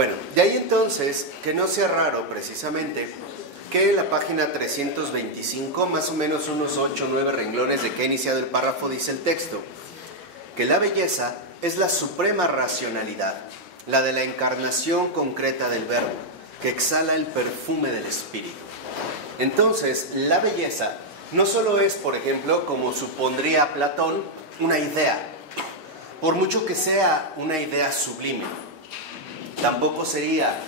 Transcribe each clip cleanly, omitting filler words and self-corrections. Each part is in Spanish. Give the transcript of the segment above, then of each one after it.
Bueno, de ahí entonces que no sea raro precisamente que en la página 325, más o menos unos 8 o 9 renglones de que ha iniciado el párrafo, dice el texto, que la belleza es la suprema racionalidad, la de la encarnación concreta del verbo, que exhala el perfume del espíritu. Entonces, la belleza no solo es, por ejemplo, como supondría Platón, una idea, por mucho que sea una idea sublime. Tampoco sería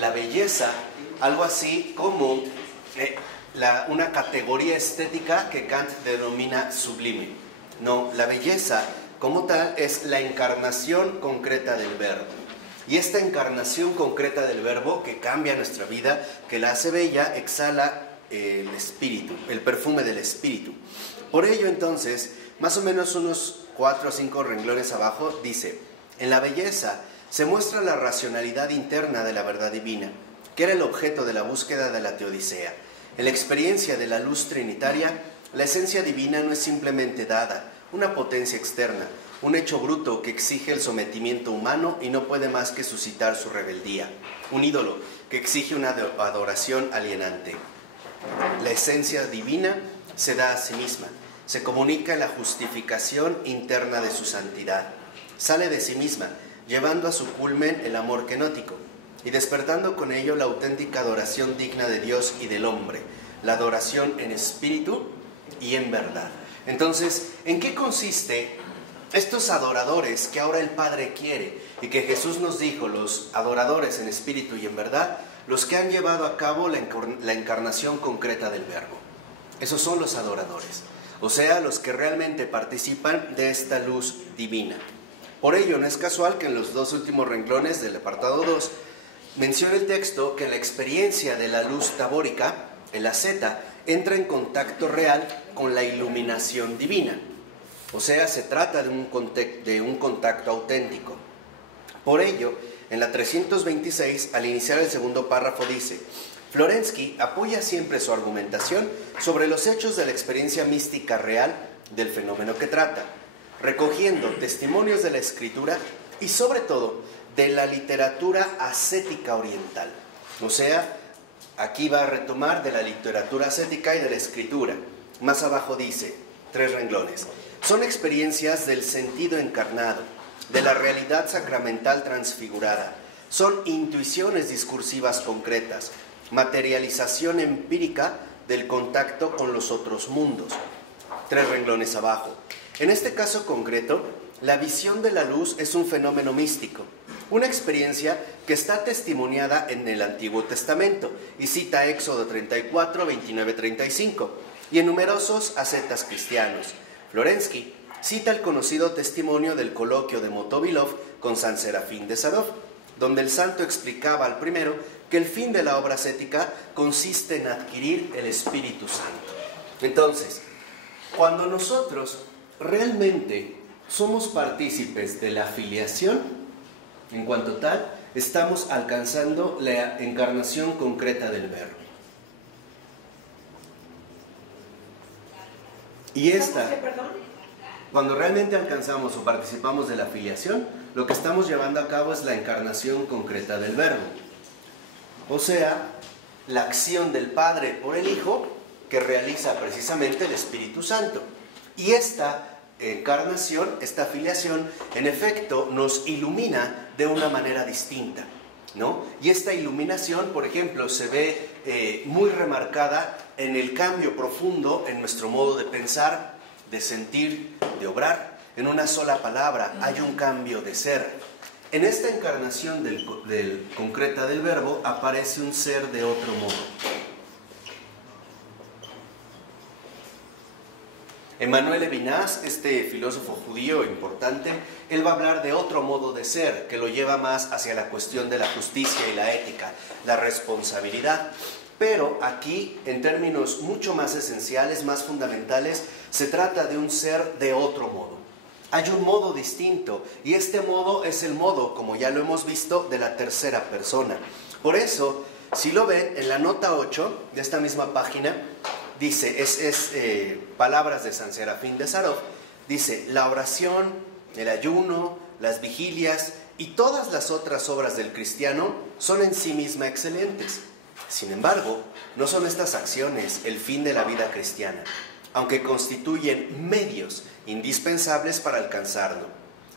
la belleza algo así como una categoría estética que Kant denomina sublime. No, la belleza como tal es la encarnación concreta del verbo. Y esta encarnación concreta del verbo que cambia nuestra vida, que la hace bella, exhala el espíritu, el perfume del espíritu. Por ello entonces, más o menos unos 4 o 5 renglones abajo, dice: en la belleza se muestra la racionalidad interna de la verdad divina, que era el objeto de la búsqueda de la teodicea. En la experiencia de la luz trinitaria, la esencia divina no es simplemente dada, una potencia externa, un hecho bruto que exige el sometimiento humano y no puede más que suscitar su rebeldía, un ídolo que exige una adoración alienante. La esencia divina se da a sí misma, se comunica en la justificación interna de su santidad, sale de sí misma, llevando a su culmen el amor kenótico y despertando con ello la auténtica adoración digna de Dios y del hombre, la adoración en espíritu y en verdad. Entonces, ¿en qué consiste estos adoradores que ahora el Padre quiere y que Jesús nos dijo, los adoradores en espíritu y en verdad, los que han llevado a cabo la encarnación concreta del Verbo? Esos son los adoradores, o sea, los que realmente participan de esta luz divina. Por ello, no es casual que en los 2 últimos renglones del apartado 2 menciona el texto que la experiencia de la luz tabórica, en la Z, entra en contacto real con la iluminación divina. O sea, se trata de un contacto auténtico. Por ello, en la 326, al iniciar el segundo párrafo, dice: Florensky apoya siempre su argumentación sobre los hechos de la experiencia mística real del fenómeno que trata, recogiendo testimonios de la escritura y sobre todo de la literatura ascética oriental. O sea, aquí va a retomar de la literatura ascética y de la escritura. Más abajo dice, 3 renglones, son experiencias del sentido encarnado, de la realidad sacramental transfigurada, son intuiciones discursivas concretas, materialización empírica del contacto con los otros mundos. 3 renglones abajo. En este caso concreto, la visión de la luz es un fenómeno místico, una experiencia que está testimoniada en el Antiguo Testamento, y cita Éxodo 34, 29, 35, y en numerosos ascetas cristianos. Florensky cita el conocido testimonio del coloquio de Motovilov con San Serafín de Sarov, donde el santo explicaba al primero que el fin de la obra ascética consiste en adquirir el Espíritu Santo. Entonces, cuando nosotros realmente somos partícipes de la filiación, en cuanto tal, estamos alcanzando la encarnación concreta del Verbo. Y cuando realmente alcanzamos o participamos de la filiación, lo que estamos llevando a cabo es la encarnación concreta del Verbo. O sea, la acción del Padre por el Hijo que realiza precisamente el Espíritu Santo. Y esta encarnación, esta filiación, en efecto, nos ilumina de una manera distinta, ¿no? Y esta iluminación, por ejemplo, se ve muy remarcada en el cambio profundo en nuestro modo de pensar, de sentir, de obrar. En una sola palabra, hay un cambio de ser. En esta encarnación concreta del Verbo aparece un ser de otro modo. Emmanuel Levinas, este filósofo judío importante, él va a hablar de otro modo de ser, que lo lleva más hacia la cuestión de la justicia y la ética, la responsabilidad. Pero aquí, en términos mucho más esenciales, más fundamentales, se trata de un ser de otro modo. Hay un modo distinto, y este modo es el modo, como ya lo hemos visto, de la tercera persona. Por eso, si lo ven, en la nota 8 de esta misma página, dice, palabras de San Serafín de Sarov, dice, la oración, el ayuno, las vigilias y todas las otras obras del cristiano son en sí mismas excelentes. Sin embargo, no son estas acciones el fin de la vida cristiana, aunque constituyen medios indispensables para alcanzarlo.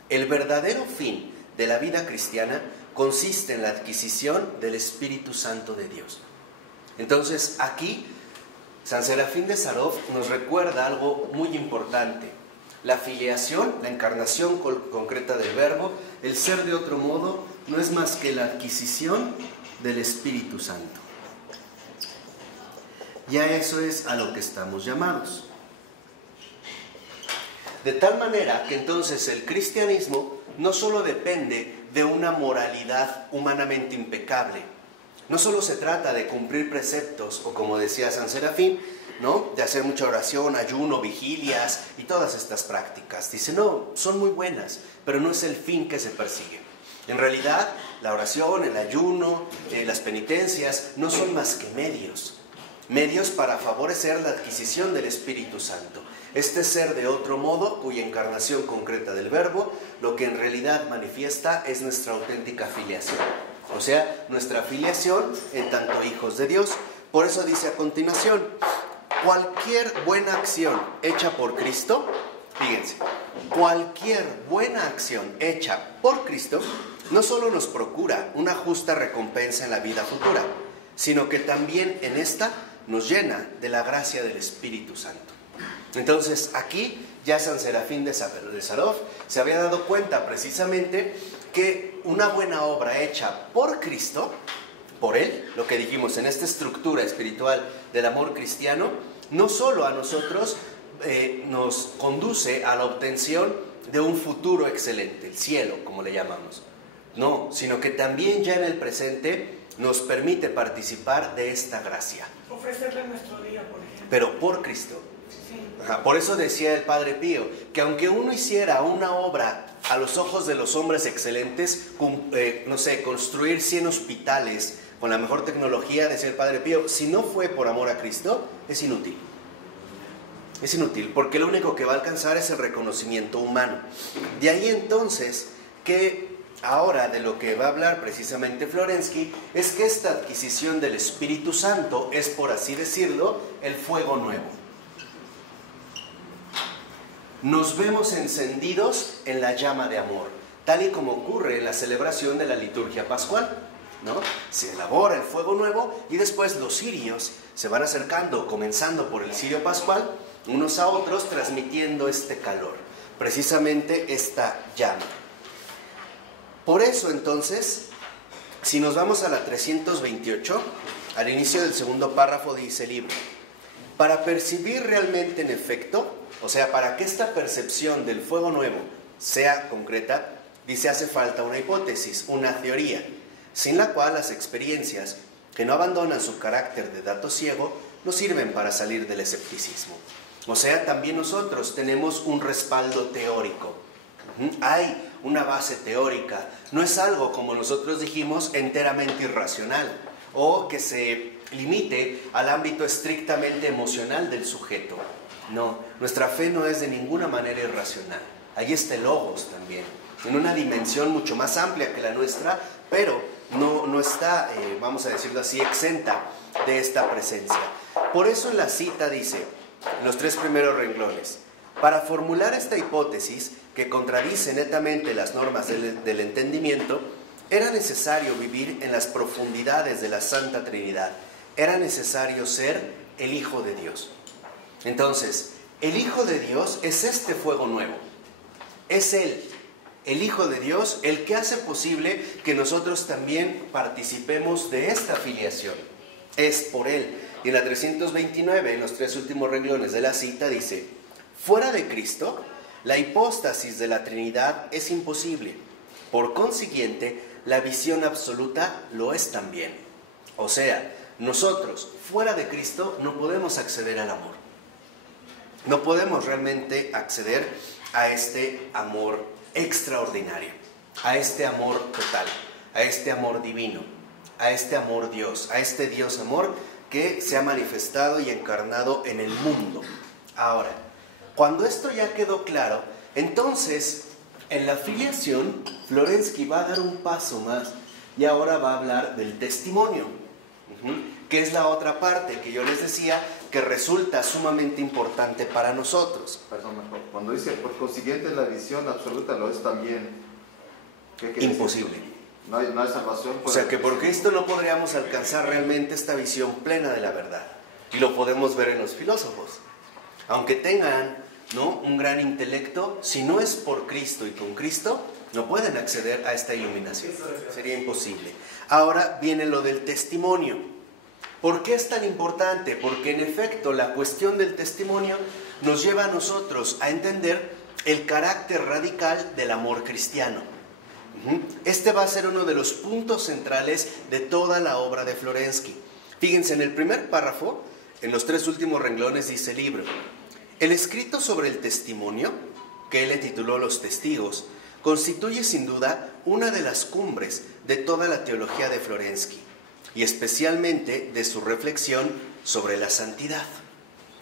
El verdadero fin de la vida cristiana consiste en la adquisición del Espíritu Santo de Dios. Entonces, aquí, San Serafín de Sarov nos recuerda algo muy importante. La filiación, la encarnación concreta del Verbo, el ser de otro modo, no es más que la adquisición del Espíritu Santo. Ya eso es a lo que estamos llamados. De tal manera que entonces el cristianismo no solo depende de una moralidad humanamente impecable, no solo se trata de cumplir preceptos, o como decía San Serafín, ¿no?, de hacer mucha oración, ayuno, vigilias y todas estas prácticas. Dice, no, son muy buenas, pero no es el fin que se persigue. En realidad, la oración, el ayuno, las penitencias, no son más que medios para favorecer la adquisición del Espíritu Santo. Este ser de otro modo, cuya encarnación concreta del Verbo, lo que en realidad manifiesta es nuestra auténtica filiación. O sea, nuestra filiación en tanto hijos de Dios. Por eso dice a continuación, cualquier buena acción hecha por Cristo, fíjense, cualquier buena acción hecha por Cristo no solo nos procura una justa recompensa en la vida futura, sino que también en esta nos llena de la gracia del Espíritu Santo. Entonces, aquí ya San Serafín de Sarov se había dado cuenta precisamente que una buena obra hecha por Cristo, por Él, lo que dijimos en esta estructura espiritual del amor cristiano, no solo a nosotros nos conduce a la obtención de un futuro excelente, el cielo, como le llamamos. No, sino que también ya en el presente nos permite participar de esta gracia. Ofrecerle nuestro día, por ejemplo. Pero por Cristo. Sí. Ajá, por eso decía el Padre Pío, que aunque uno hiciera una obra a los ojos de los hombres excelentes, construir 100 hospitales con la mejor tecnología, decía el Padre Pío, si no fue por amor a Cristo, es inútil. Es inútil, porque lo único que va a alcanzar es el reconocimiento humano. De ahí entonces que ahora de lo que va a hablar precisamente Florensky es que esta adquisición del Espíritu Santo es, por así decirlo, el fuego nuevo. Nos vemos encendidos en la llama de amor, tal y como ocurre en la celebración de la liturgia pascual, ¿no? Se elabora el fuego nuevo y después los cirios se van acercando, comenzando por el cirio pascual, unos a otros transmitiendo este calor, precisamente esta llama. Por eso entonces, si nos vamos a la 328, al inicio del segundo párrafo dice el libro, para percibir realmente en efecto, o sea, para que esta percepción del fuego nuevo sea concreta, dice hace falta una hipótesis, una teoría, sin la cual las experiencias que no abandonan su carácter de dato ciego no sirven para salir del escepticismo. O sea, también nosotros tenemos un respaldo teórico. Hay una base teórica. No es algo, como nosotros dijimos, enteramente irracional o que se limite al ámbito estrictamente emocional del sujeto. No, nuestra fe no es de ninguna manera irracional. Ahí está el logos también, en una dimensión mucho más amplia que la nuestra, pero no está, vamos a decirlo así, exenta de esta presencia. Por eso en la cita dice, los 3 primeros renglones, para formular esta hipótesis que contradice netamente las normas del entendimiento, era necesario vivir en las profundidades de la Santa Trinidad. Era necesario ser el Hijo de Dios. Entonces, el Hijo de Dios es este fuego nuevo. Es Él, el Hijo de Dios, el que hace posible que nosotros también participemos de esta filiación. Es por Él. Y en la 329, en los 3 últimos renglones de la cita, dice, fuera de Cristo, la hipóstasis de la Trinidad es imposible. Por consiguiente, la visión absoluta lo es también. O sea, nosotros, fuera de Cristo, no podemos acceder al amor. No podemos realmente acceder a este amor extraordinario, a este amor total, a este amor divino, a este amor Dios, a este Dios amor que se ha manifestado y encarnado en el mundo. Ahora, cuando esto ya quedó claro, entonces En la filiación, Florensky va a dar un paso más y ahora va a hablar del testimonio, que es la otra parte que yo les decía que resulta sumamente importante para nosotros. Perdón, cuando dice por consiguiente la visión absoluta lo es también. ¿Qué quiere Imposible. decir? No hay salvación. O sea que por Cristo no podríamos alcanzar realmente esta visión plena de la verdad. Y lo podemos ver en los filósofos. Aunque tengan, ¿no?, un gran intelecto, si no es por Cristo y con Cristo, no pueden acceder a esta iluminación. Sería imposible. Ahora viene lo del testimonio. ¿Por qué es tan importante? Porque en efecto la cuestión del testimonio nos lleva a nosotros a entender el carácter radical del amor cristiano. Este va a ser uno de los puntos centrales de toda la obra de Florensky. Fíjense, en el primer párrafo, en los 3 últimos renglones, dice el libro: el escrito sobre el testimonio, que él le tituló Los Testigos, constituye sin duda una de las cumbres de toda la teología de Florensky, y especialmente de su reflexión sobre la santidad.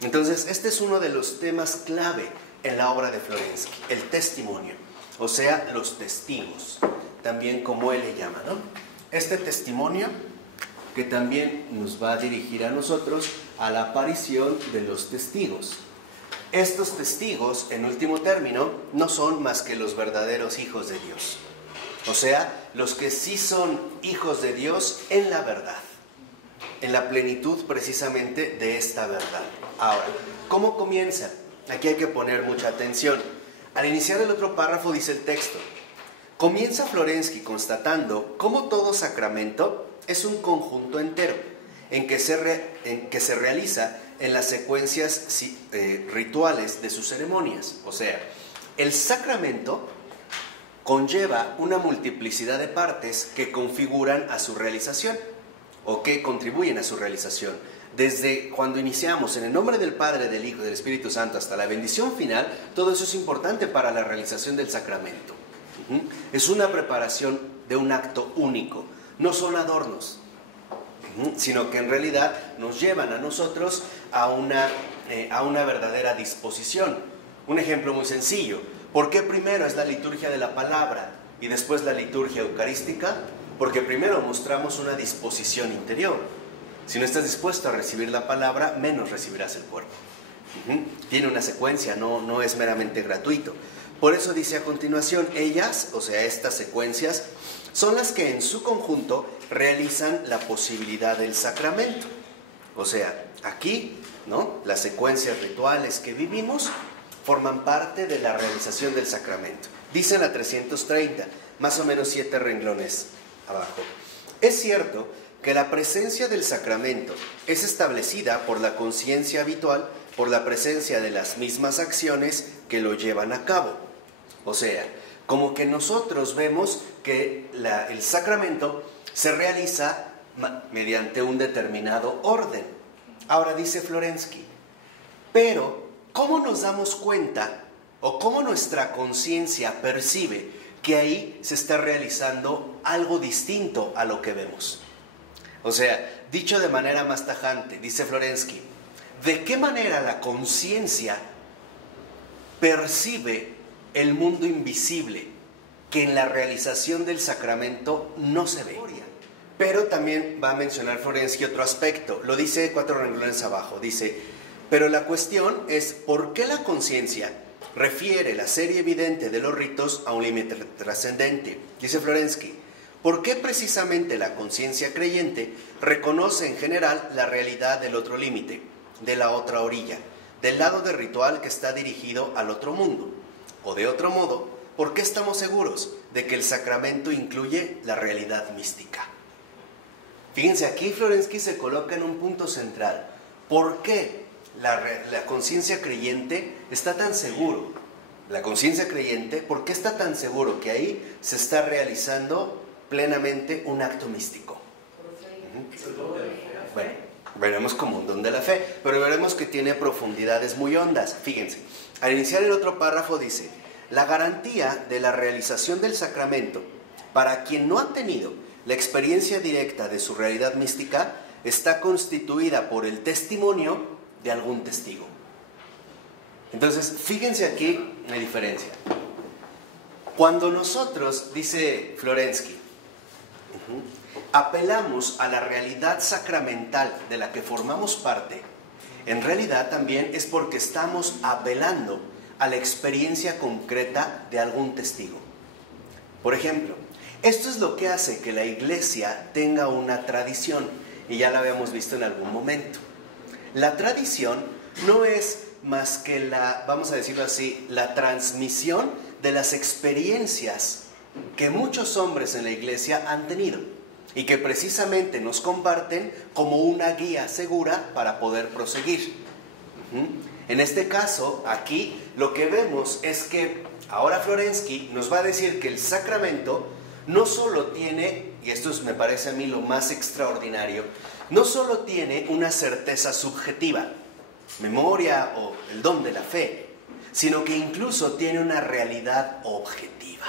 Entonces, este es uno de los temas clave en la obra de Florensky, el testimonio, o sea, los testigos, también como él le llama, ¿no? Este testimonio que también nos va a dirigir a nosotros a la aparición de los testigos. Estos testigos, en último término, no son más que los verdaderos hijos de Dios. O sea, los que sí son hijos de Dios en la verdad, en la plenitud precisamente de esta verdad. Ahora, ¿cómo comienza? Aquí hay que poner mucha atención. Al iniciar el otro párrafo dice el texto: comienza Florensky constatando cómo todo sacramento es un conjunto entero, en que se realiza en las secuencias rituales de sus ceremonias. O sea, el sacramento conlleva una multiplicidad de partes que configuran a su realización o que contribuyen a su realización. Desde cuando iniciamos en el nombre del Padre, del Hijo y del Espíritu Santo hasta la bendición final, todo eso es importante para la realización del sacramento. Es una preparación de un acto único, no son adornos, sino que en realidad nos llevan a nosotros a una verdadera disposición. Un ejemplo muy sencillo: ¿por qué primero es la liturgia de la palabra y después la liturgia eucarística? Porque primero mostramos una disposición interior. Si no estás dispuesto a recibir la palabra, menos recibirás el cuerpo. Tiene una secuencia, no es meramente gratuito. Por eso dice a continuación: ellas, o sea, estas secuencias, son las que en su conjunto realizan la posibilidad del sacramento. O sea, aquí, ¿no?, las secuencias rituales que vivimos forman parte de la realización del sacramento. Dice en la 330, más o menos 7 renglones abajo: es cierto que la presencia del sacramento es establecida por la conciencia habitual, por la presencia de las mismas acciones que lo llevan a cabo. O sea, como que nosotros vemos que el sacramento se realiza mediante un determinado orden. Ahora dice Florensky: pero ¿cómo nos damos cuenta o cómo nuestra conciencia percibe que ahí se está realizando algo distinto a lo que vemos? O sea, dicho de manera más tajante, dice Florensky: ¿de qué manera la conciencia percibe el mundo invisible que en la realización del sacramento no se ve? Pero también va a mencionar Florensky otro aspecto. Lo dice 4 renglones abajo. Dice: pero la cuestión es ¿por qué la conciencia refiere la serie evidente de los ritos a un límite trascendente? Dice Florensky: ¿por qué precisamente la conciencia creyente reconoce en general la realidad del otro límite, de la otra orilla, del lado del ritual que está dirigido al otro mundo? O de otro modo, ¿por qué estamos seguros de que el sacramento incluye la realidad mística? Fíjense, aquí Florensky se coloca en un punto central. ¿Por qué la conciencia creyente está tan seguro? La conciencia creyente, ¿por qué está tan seguro que ahí se está realizando plenamente un acto místico? Bueno, veremos como un don de la fe, pero veremos que tiene profundidades muy hondas. Fíjense, al iniciar el otro párrafo dice: la garantía de la realización del sacramento para quien no ha tenido la experiencia directa de su realidad mística está constituida por el testimonio de algún testigo. Entonces, fíjense aquí la diferencia. Cuando nosotros, dice Florensky, apelamos a la realidad sacramental de la que formamos parte, en realidad también es porque estamos apelando a la experiencia concreta de algún testigo. Por ejemplo, esto es lo que hace que la Iglesia tenga una tradición, y ya la habíamos visto en algún momento. La tradición no es más que la, vamos a decirlo así, la transmisión de las experiencias que muchos hombres en la Iglesia han tenido y que precisamente nos comparten como una guía segura para poder proseguir. En este caso, aquí lo que vemos es que ahora Florensky nos va a decir que el sacramento no solo tiene, y esto me parece a mí lo más extraordinario, no solo tiene una certeza subjetiva, memoria o el don de la fe, sino que incluso tiene una realidad objetiva.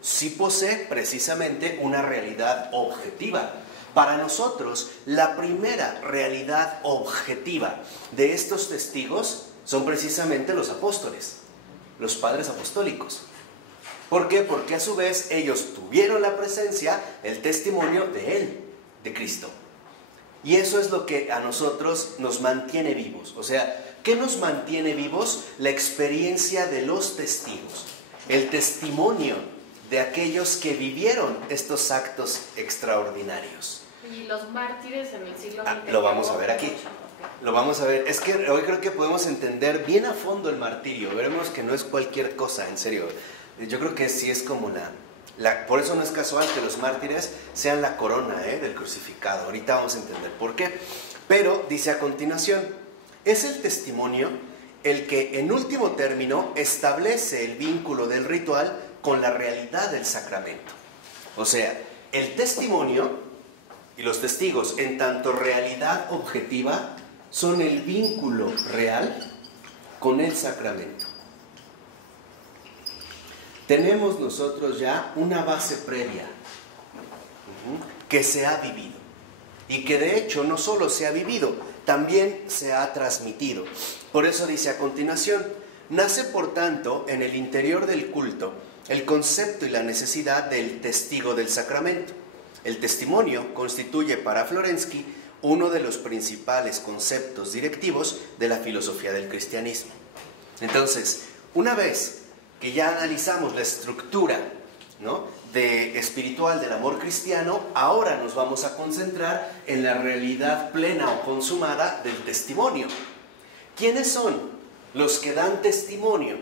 Sí posee precisamente una realidad objetiva. Para nosotros, la primera realidad objetiva de estos testigos son precisamente los apóstoles, los padres apostólicos. ¿Por qué? Porque a su vez ellos tuvieron la presencia, el testimonio de Él, de Cristo. Y eso es lo que a nosotros nos mantiene vivos. O sea, ¿qué nos mantiene vivos? La experiencia de los testigos, el testimonio de aquellos que vivieron estos actos extraordinarios. Y los mártires en el siglo XX. Lo vamos a ver aquí. Lo vamos a ver. Es que hoy creo que podemos entender bien a fondo el martirio. Veremos que no es cualquier cosa, en serio. Yo creo que sí es como por eso no es casual que los mártires sean la corona del crucificado. Ahorita vamos a entender por qué. Pero dice a continuación, es el testimonio el que en último término establece el vínculo del ritual con la realidad del sacramento. O sea, el testimonio y los testigos en tanto realidad objetiva son el vínculo real con el sacramento. Tenemos nosotros ya una base previa que se ha vivido y que de hecho no solo se ha vivido, también se ha transmitido. Por eso dice a continuación, nace por tanto en el interior del culto el concepto y la necesidad del testigo del sacramento. El testimonio constituye para Florensky uno de los principales conceptos directivos de la filosofía del cristianismo. Entonces, una vez que ya analizamos la estructura, ¿no?, espiritual del amor cristiano, ahora nos vamos a concentrar en la realidad plena o consumada del testimonio. ¿Quiénes son los que dan testimonio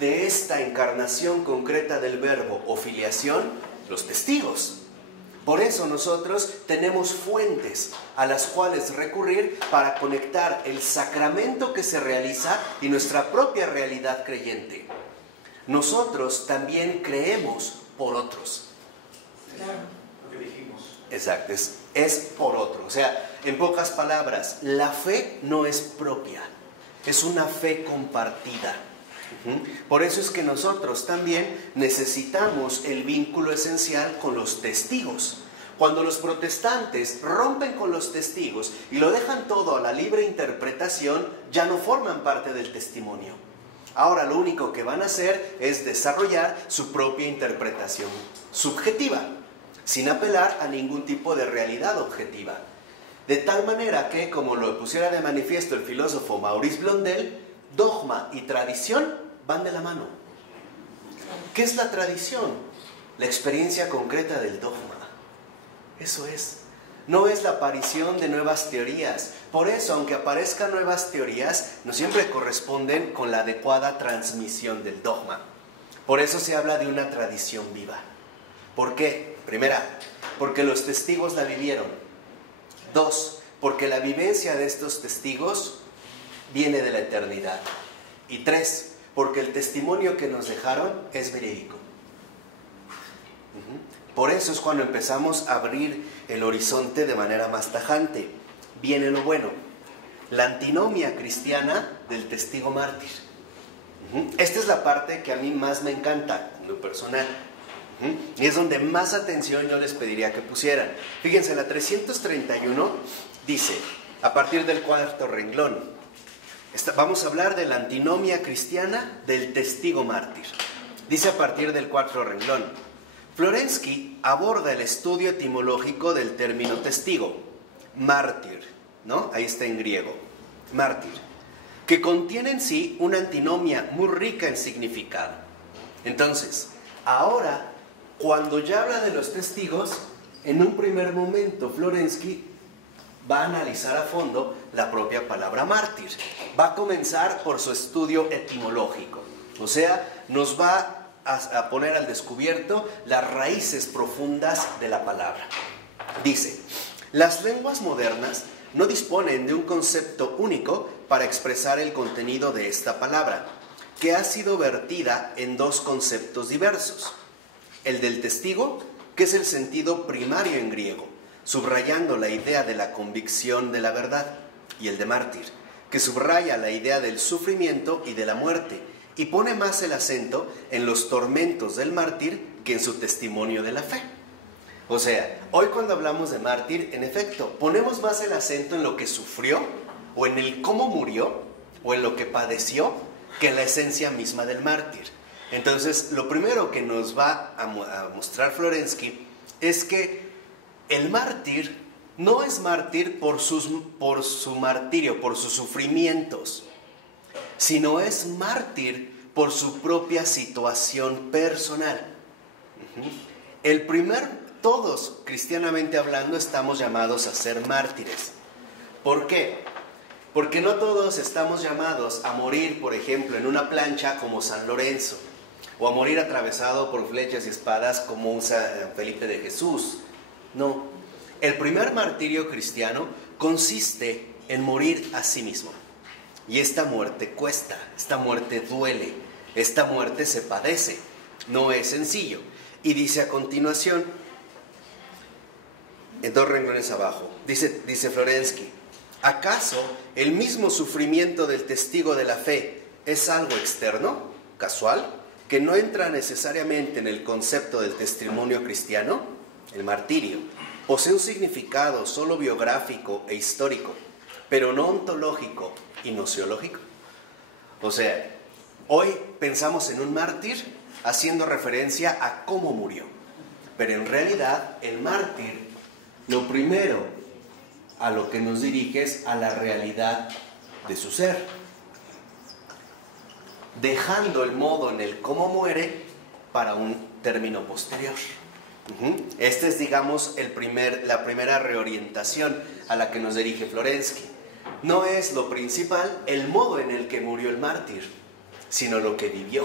de esta encarnación concreta del verbo o filiación? Los testigos. Por eso nosotros tenemos fuentes a las cuales recurrir para conectar el sacramento que se realiza y nuestra propia realidad creyente. Nosotros también creemos por otros. Claro. Lo que dijimos. Exacto, es por otro. O sea, en pocas palabras, la fe no es propia, es una fe compartida. Por eso es que nosotros también necesitamos el vínculo esencial con los testigos. Cuando los protestantes rompen con los testigos y lo dejan todo a la libre interpretación, ya no forman parte del testimonio. Ahora lo único que van a hacer es desarrollar su propia interpretación subjetiva, sin apelar a ningún tipo de realidad objetiva. De tal manera que, como lo pusiera de manifiesto el filósofo Maurice Blondel, dogma y tradición van de la mano. ¿Qué es la tradición? La experiencia concreta del dogma. Eso es. No es la aparición de nuevas teorías. Por eso, aunque aparezcan nuevas teorías, no siempre corresponden con la adecuada transmisión del dogma. Por eso se habla de una tradición viva. ¿Por qué? Primera, porque los testigos la vivieron. Dos, porque la vivencia de estos testigos viene de la eternidad. Y tres, porque el testimonio que nos dejaron es verídico. Por eso es cuando empezamos a abrir el horizonte de manera más tajante. Viene lo bueno, la antinomia cristiana del testigo mártir. Esta es la parte que a mí más me encanta, en lo personal. Y es donde más atención yo les pediría que pusieran. Fíjense, la 331 dice, a partir del cuarto renglón, vamos a hablar de la antinomia cristiana del testigo mártir. Dice a partir del 4 renglón: Florensky aborda el estudio etimológico del término testigo, mártir, ¿no? Ahí está en griego, mártir, que contiene en sí una antinomia muy rica en significado. Entonces, ahora, cuando ya habla de los testigos, en un primer momento Florensky va a analizar a fondo la propia palabra mártir. Va a comenzar por su estudio etimológico, o sea, nos va a poner al descubierto las raíces profundas de la palabra. Dice: las lenguas modernas no disponen de un concepto único para expresar el contenido de esta palabra, que ha sido vertida en dos conceptos diversos: el del testigo, que es el sentido primario en griego, subrayando la idea de la convicción de la verdad, y el de mártir, que subraya la idea del sufrimiento y de la muerte, y pone más el acento en los tormentos del mártir que en su testimonio de la fe. O sea, hoy cuando hablamos de mártir, en efecto, ponemos más el acento en lo que sufrió, o en el cómo murió, o en lo que padeció, que en la esencia misma del mártir. Entonces, lo primero que nos va a mostrar Florensky es que el mártir no es mártir por su martirio, por sus sufrimientos, sino es mártir por su propia situación personal. Todos, cristianamente hablando, estamos llamados a ser mártires. ¿Por qué? Porque no todos estamos llamados a morir, por ejemplo, en una plancha como San Lorenzo, o a morir atravesado por flechas y espadas como un San Felipe de Jesús. No. El primer martirio cristiano consiste en morir a sí mismo. Y esta muerte cuesta, esta muerte duele, esta muerte se padece, no es sencillo. Y dice a continuación, en 2 renglones abajo, dice Florensky: ¿acaso el mismo sufrimiento del testigo de la fe es algo externo, casual, que no entra necesariamente en el concepto del testimonio cristiano? El martirio posee un significado solo biográfico e histórico, pero no ontológico y nociológico. O sea, hoy pensamos en un mártir haciendo referencia a cómo murió, pero en realidad el mártir, lo primero a lo que nos dirige es a la realidad de su ser, dejando el modo en el cómo muere para un término posterior. Esta es, digamos, la primera reorientación a la que nos dirige Florensky. No es lo principal el modo en el que murió el mártir, sino lo que vivió.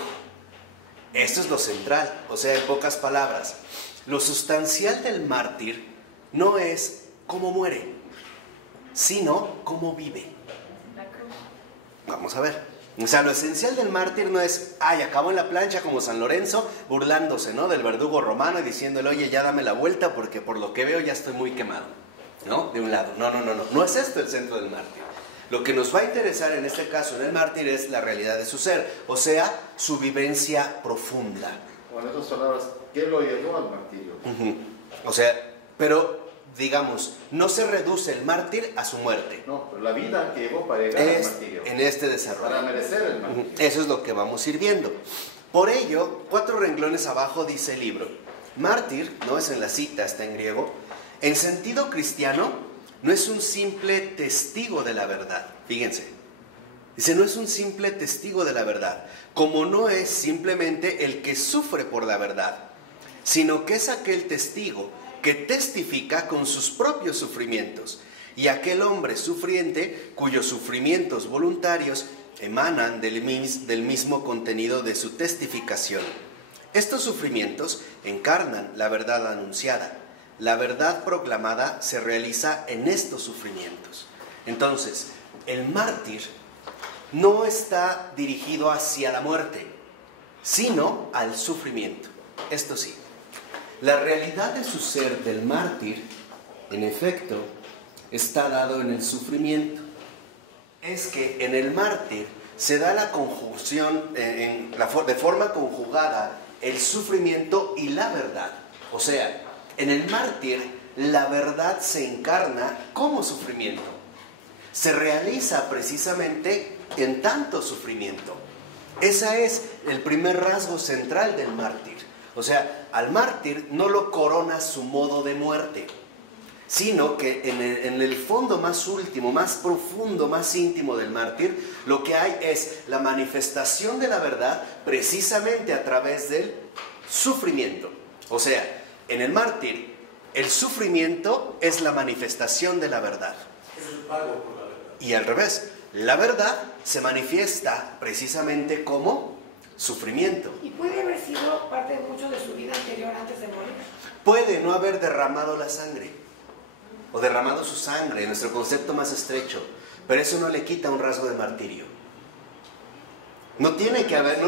Esto es lo central. O sea, en pocas palabras, lo sustancial del mártir no es cómo muere, sino cómo vive. Vamos a ver. O sea, lo esencial del mártir no es, acabó en la plancha como San Lorenzo, burlándose, ¿no?, del verdugo romano y diciéndole: oye, ya dame la vuelta porque por lo que veo ya estoy muy quemado, ¿no? De un lado. No es esto el centro del mártir. Lo que nos va a interesar en este caso en el mártir es la realidad de su ser, o sea, su vivencia profunda. O en otras palabras, ¿qué lo llevó al martirio? O sea, pero digamos, no se reduce el mártir a su muerte. No, pero la vida que llevó para llegar al martirio. En este desarrollo. Para merecer el martirio. Eso es lo que vamos a ir viendo. Por ello, 4 renglones abajo dice el libro: mártir, no es en la cita, está en griego, en sentido cristiano, no es un simple testigo de la verdad. Fíjense. Dice, no es un simple testigo de la verdad, como no es simplemente el que sufre por la verdad, sino que es aquel testigo que testifica con sus propios sufrimientos, y aquel hombre sufriente cuyos sufrimientos voluntarios emanan del mismo contenido de su testificación. Estos sufrimientos encarnan la verdad anunciada. La verdad proclamada se realiza en estos sufrimientos. Entonces, el mártir no está dirigido hacia la muerte, sino al sufrimiento. Esto sí. La realidad de su ser del mártir, en efecto, está dado en el sufrimiento. Es que en el mártir se da la conjunción, de forma conjugada, el sufrimiento y la verdad. O sea, en el mártir la verdad se encarna como sufrimiento. Se realiza precisamente en tanto sufrimiento. Ese es el primer rasgo central del mártir. O sea, al mártir no lo corona su modo de muerte, sino que en el fondo más último, más profundo, más íntimo del mártir, lo que hay es la manifestación de la verdad precisamente a través del sufrimiento. O sea, en el mártir, el sufrimiento es la manifestación de la verdad. Es el pago por la verdad. Y al revés, la verdad se manifiesta precisamente como sufrimiento. Y puede haber sido parte de mucho de su vida anterior antes de morir. Puede no haber derramado la sangre, o derramado su sangre, en nuestro concepto más estrecho, pero eso no le quita un rasgo de martirio. No lo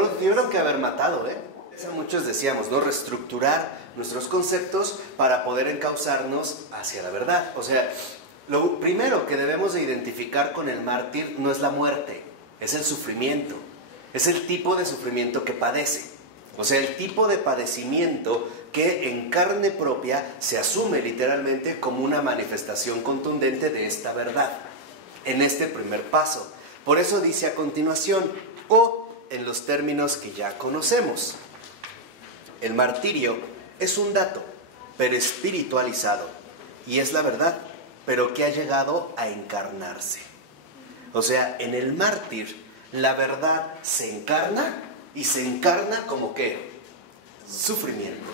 tuvieron que haber matado, ¿eh? Eso muchos decíamos, ¿no? Reestructurar nuestros conceptos para poder encauzarnos hacia la verdad. O sea, lo primero que debemos de identificar con el mártir no es la muerte, es el sufrimiento. Es el tipo de sufrimiento que padece. O sea, el tipo de padecimiento que en carne propia se asume literalmente como una manifestación contundente de esta verdad, en este primer paso. Por eso dice a continuación, o en los términos que ya conocemos, el martirio es un dato, pero espiritualizado, y es la verdad, pero que ha llegado a encarnarse. O sea, en el mártir, la verdad se encarna, y se encarna como ¿qué? Sufrimiento.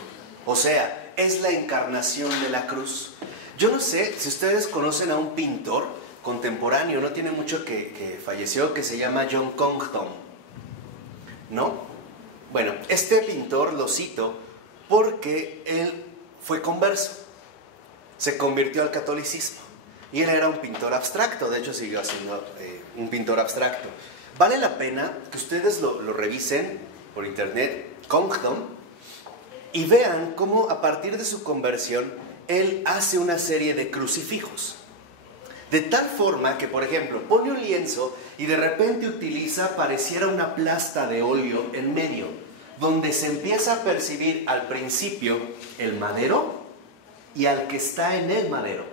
O sea, es la encarnación de la cruz. Yo no sé si ustedes conocen a un pintor contemporáneo, no tiene mucho que falleció, que se llama John Compton, ¿no? Bueno, este pintor lo cito porque él fue converso, se convirtió al catolicismo, y él era un pintor abstracto, de hecho siguió siendo un pintor abstracto. Vale la pena que ustedes lo revisen por internet, Compton, y vean cómo a partir de su conversión él hace una serie de crucifijos. De tal forma que, por ejemplo, pone un lienzo y de repente utiliza, pareciera una plasta de óleo en medio, donde se empieza a percibir al principio el madero y al que está en el madero.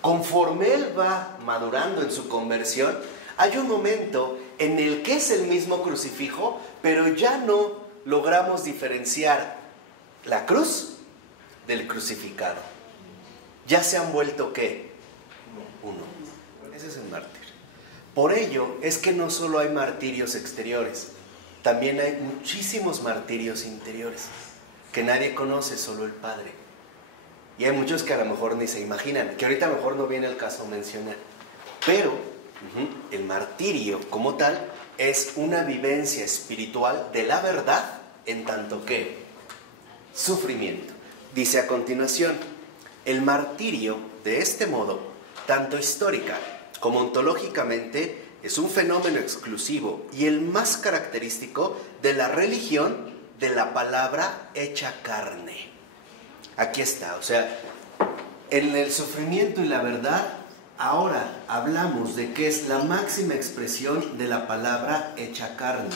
Conforme él va madurando en su conversión, hay un momento en el que es el mismo crucifijo, pero ya no logramos diferenciar la cruz del crucificado. Ya se han vuelto ¿qué? Uno. Ese es el mártir. Por ello es que no solo hay martirios exteriores, también hay muchísimos martirios interiores que nadie conoce, solo el Padre. Y hay muchos que a lo mejor ni se imaginan, que ahorita a lo mejor no viene el caso mencionar. Pero el martirio como tal es una vivencia espiritual de la verdad en tanto que sufrimiento. Dice a continuación, el martirio de este modo, tanto histórica como ontológicamente, es un fenómeno exclusivo y el más característico de la religión de la palabra hecha carne. Aquí está, o sea, en el sufrimiento y la verdad, ahora hablamos de que es la máxima expresión de la palabra hecha carne.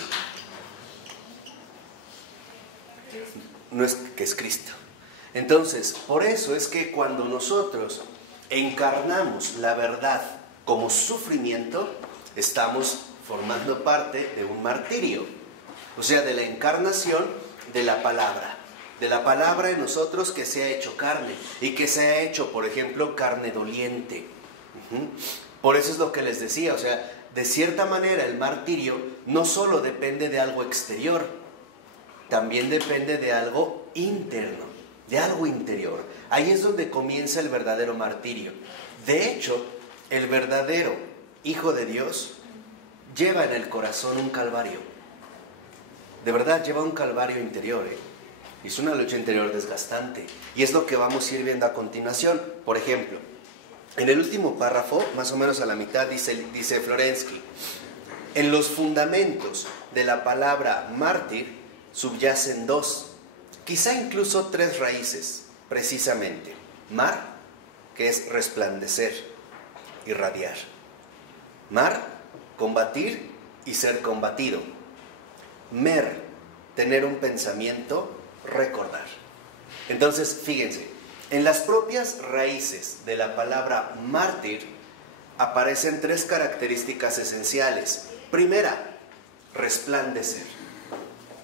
No es que es Cristo. Entonces, por eso es que cuando nosotros encarnamos la verdad como sufrimiento, estamos formando parte de un martirio. O sea, de la encarnación de la palabra en nosotros que se ha hecho carne y que se ha hecho, por ejemplo, carne doliente. Por eso es lo que les decía, o sea, de cierta manera el martirio no solo depende de algo exterior, también depende de algo interno, de algo interior. Ahí es donde comienza el verdadero martirio. De hecho, el verdadero Hijo de Dios lleva en el corazón un calvario. De verdad, lleva un calvario interior, Es una lucha interior desgastante. Y es lo que vamos a ir viendo a continuación. Por ejemplo, en el último párrafo, más o menos a la mitad, dice Florensky, en los fundamentos de la palabra mártir subyacen dos, quizá incluso tres raíces, precisamente. Mar, que es resplandecer, irradiar. Mar, combatir y ser combatido. Mer, tener un pensamiento, recordar. Entonces, fíjense, en las propias raíces de la palabra mártir aparecen tres características esenciales. Primera, resplandecer.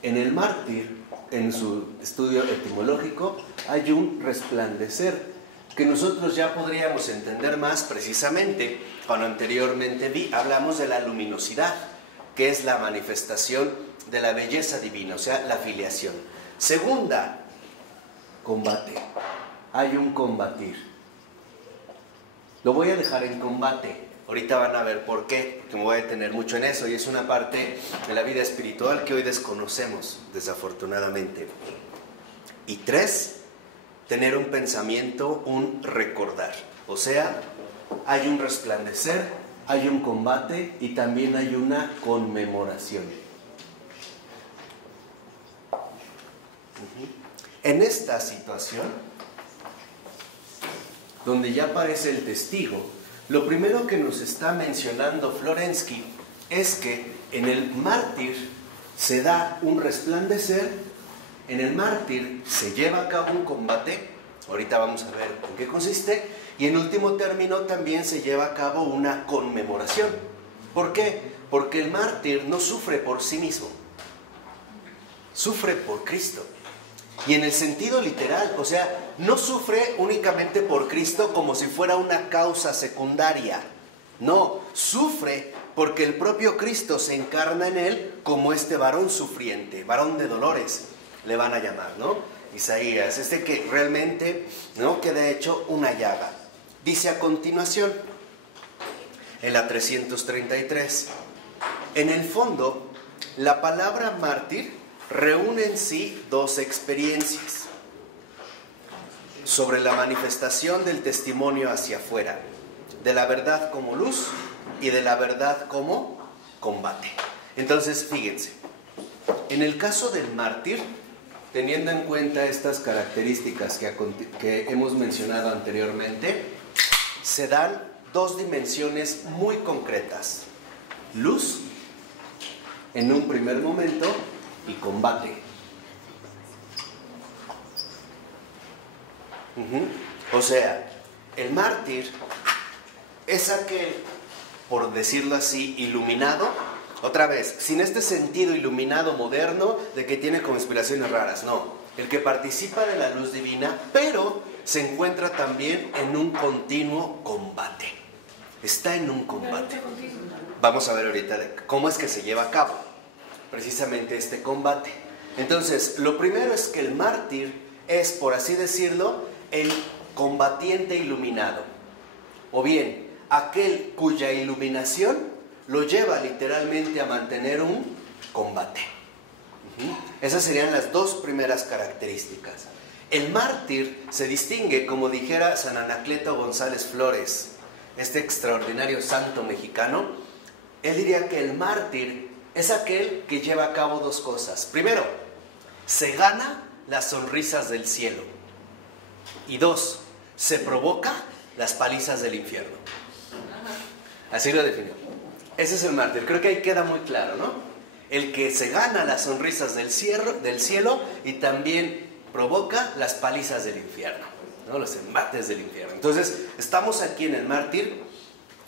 En el mártir, en su estudio etimológico, hay un resplandecer que nosotros ya podríamos entender más precisamente cuando anteriormente hablamos de la luminosidad, que es la manifestación de la belleza divina, o sea, la filiación. Segunda, combate. Hay un combatir. Lo voy a dejar en combate. Ahorita van a ver por qué, porque me voy a detener mucho en eso, y es una parte de la vida espiritual que hoy desconocemos, desafortunadamente. Y 3, tener un pensamiento, un recordar. O sea, hay un resplandecer, hay un combate y también hay una conmemoración. En esta situación, donde ya aparece el testigo, lo primero que nos está mencionando Florensky es que en el mártir se da un resplandecer, en el mártir se lleva a cabo un combate, ahorita vamos a ver en qué consiste, y en último término también se lleva a cabo una conmemoración. ¿Por qué? Porque el mártir no sufre por sí mismo, sufre por Cristo. Y en el sentido literal, o sea, no sufre únicamente por Cristo como si fuera una causa secundaria. No, sufre porque el propio Cristo se encarna en él como este varón sufriente, varón de dolores, le van a llamar, ¿no? Isaías, que realmente, ¿no?, queda hecho una llaga. Dice a continuación, en la 333, en el fondo, la palabra mártir reúne en sí dos experiencias sobre la manifestación del testimonio hacia afuera, de la verdad como luz y de la verdad como combate. Entonces, fíjense, en el caso del mártir, teniendo en cuenta estas características que hemos mencionado anteriormente, se dan dos dimensiones muy concretas: luz en un primer momento y combate. O sea, el mártir es aquel, por decirlo así, iluminado, otra vez, sin este sentido iluminado moderno de que tiene conspiraciones raras, no, el que participa de la luz divina, pero se encuentra también en un continuo combate, está en un combate. Vamos a ver ahorita cómo es que se lleva a cabo precisamente este combate. Entonces, lo primero es que el mártir es, por así decirlo, el combatiente iluminado, o bien aquel cuya iluminación lo lleva literalmente a mantener un combate. Esas serían las dos primeras características. El mártir se distingue, como dijera San Anacleto González Flores, este extraordinario santo mexicano. Él diría que el mártir es aquel que lleva a cabo dos cosas. Primero, se gana las sonrisas del cielo. Y 2, se provoca las palizas del infierno. Así lo definió. Ese es el mártir. Creo que ahí queda muy claro, ¿no? El que se gana las sonrisas del cielo y también provoca las palizas del infierno, ¿no? Los embates del infierno. Entonces, estamos aquí en el mártir,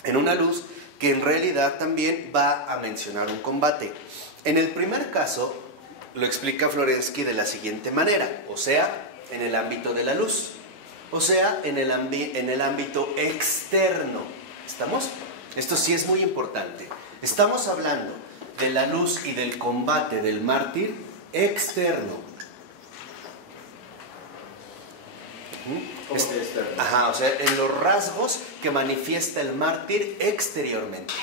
en una luz que en realidad también va a mencionar un combate. En el primer caso, lo explica Florensky de la siguiente manera, o sea, en el ámbito de la luz, o sea, en el ámbito externo. ¿Estamos? Esto sí es muy importante. Estamos hablando de la luz y del combate del mártir externo. O sea, en los rasgos que manifiesta el mártir exteriormente.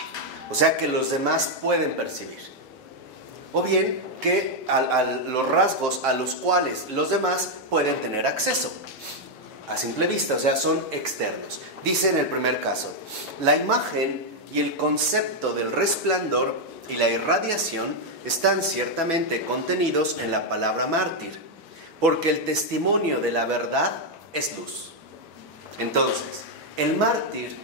O sea, que los demás pueden percibir. O bien, que a los rasgos a los cuales los demás pueden tener acceso. A simple vista, o sea, son externos. Dice en el primer caso, la imagen y el concepto del resplandor y la irradiación están ciertamente contenidos en la palabra mártir, porque el testimonio de la verdad es luz. Entonces, el mártir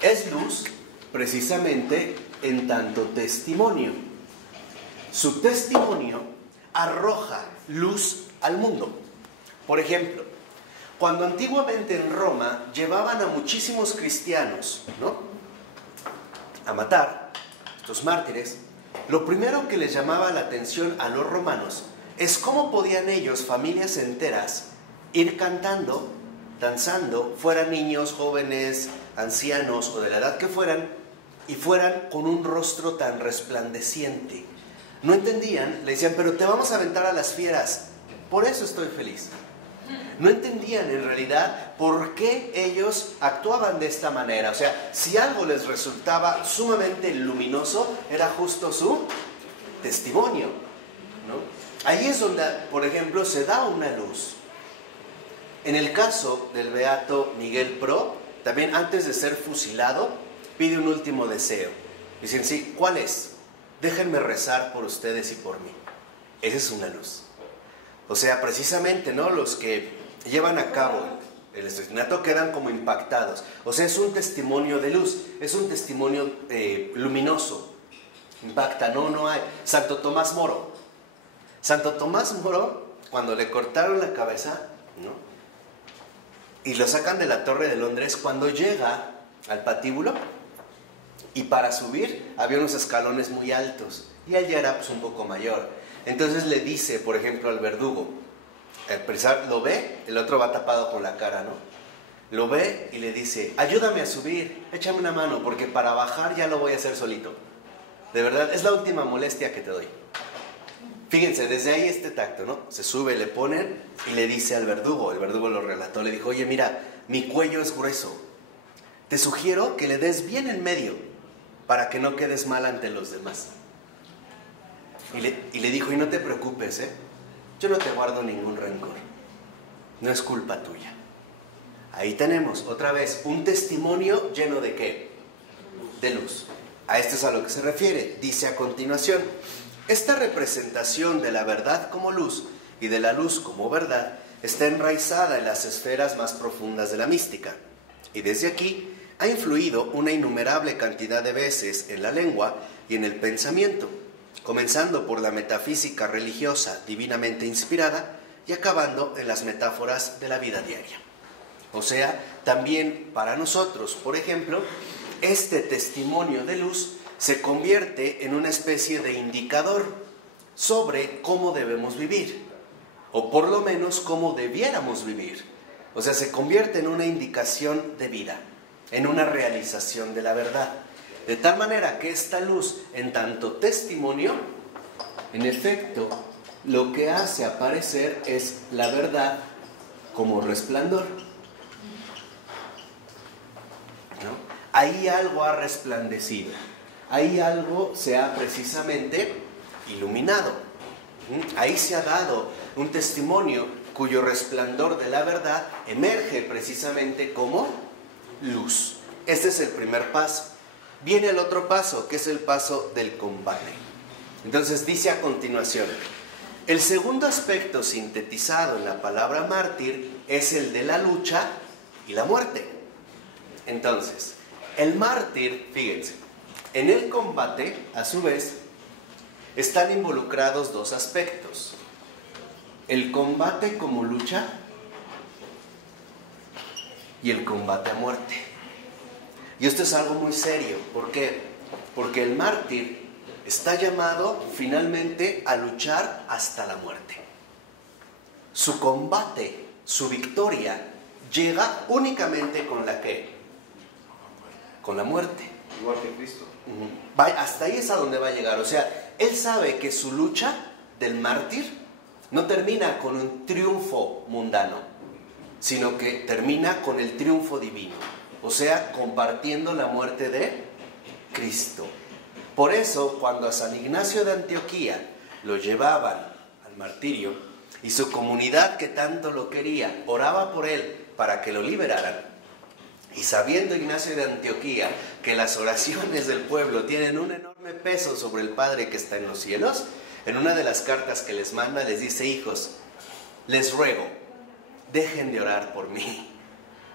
es luz precisamente en tanto testimonio. Su testimonio arroja luz al mundo. Por ejemplo, cuando antiguamente en Roma llevaban a muchísimos cristianos, ¿no?, a matar, estos mártires, Lo primero que les llamaba la atención a los romanos es cómo podían ellos, familias enteras, ir cantando, danzando, fueran niños, jóvenes, ancianos o de la edad que fueran, y fueran con un rostro tan resplandeciente. No entendían, le decían, pero te vamos a aventar a las fieras, por eso estoy feliz. No entendían en realidad por qué ellos actuaban de esta manera. O sea, si algo les resultaba sumamente luminoso, era justo su testimonio, ¿no? Ahí es donde, por ejemplo, se da una luz. En el caso del beato Miguel Pro, también antes de ser fusilado, pide un último deseo. Dicen, sí, ¿cuál es? Déjenme rezar por ustedes y por mí. Esa es una luz. O sea, precisamente, ¿no? Los que llevan a cabo el asesinato quedan como impactados. O sea, es un testimonio de luz, es un testimonio luminoso. Impacta, no hay. Santo Tomás Moro. Santo Tomás Moro, cuando le cortaron la cabeza, ¿no? Y lo sacan de la Torre de Londres, cuando llega al patíbulo, y para subir había unos escalones muy altos, y él ya era pues un poco mayor. Entonces le dice, por ejemplo, al verdugo, el presar lo ve, el otro va tapado con la cara, ¿no? Lo ve y le dice, ayúdame a subir, échame una mano, porque para bajar ya lo voy a hacer solito. De verdad, es la última molestia que te doy. Fíjense, desde ahí este tacto, ¿no? Se sube, le ponen y le dice al verdugo, el verdugo lo relató, le dijo, oye, mira, mi cuello es grueso, te sugiero que le des bien en medio, para que no quedes mal ante los demás. Y le dijo, y no te preocupes, yo no te guardo ningún rencor, no es culpa tuya. Ahí tenemos, otra vez, un testimonio lleno de ¿qué? De luz. A esto es a lo que se refiere. Dice a continuación, esta representación de la verdad como luz y de la luz como verdad está enraizada en las esferas más profundas de la mística, y desde aquí ha influido una innumerable cantidad de veces en la lengua y en el pensamiento, comenzando por la metafísica religiosa divinamente inspirada y acabando en las metáforas de la vida diaria. O sea, también para nosotros, por ejemplo, este testimonio de luz se convierte en una especie de indicador sobre cómo debemos vivir, o por lo menos cómo debiéramos vivir. O sea, se convierte en una indicación de vida, en una realización de la verdad. De tal manera que esta luz, en tanto testimonio, en efecto, lo que hace aparecer es la verdad como resplandor, ¿no? Ahí algo ha resplandecido, ahí algo se ha precisamente iluminado, ahí se ha dado un testimonio cuyo resplandor de la verdad emerge precisamente como luz. Este es el primer paso. Viene el otro paso, que es el paso del combate. Entonces dice a continuación, el segundo aspecto sintetizado en la palabra mártir es el de la lucha y la muerte. Entonces, el mártir, fíjense, en el combate, a su vez, están involucrados dos aspectos. El combate como lucha y el combate a muerte. Y esto es algo muy serio. ¿Por qué? Porque el mártir está llamado finalmente a luchar hasta la muerte. Su combate, su victoria, llega únicamente con la ¿qué? Con la muerte. Igual que Cristo. Hasta ahí es a donde va a llegar. O sea, él sabe que su lucha del mártir no termina con un triunfo mundano, sino que termina con el triunfo divino. O sea, compartiendo la muerte de Cristo. Por eso, cuando a San Ignacio de Antioquía lo llevaban al martirio y su comunidad que tanto lo quería oraba por él para que lo liberaran, y sabiendo Ignacio de Antioquía que las oraciones del pueblo tienen un enorme peso sobre el Padre que está en los cielos, en una de las cartas que les manda les dice, hijos, les ruego, dejen de orar por mí,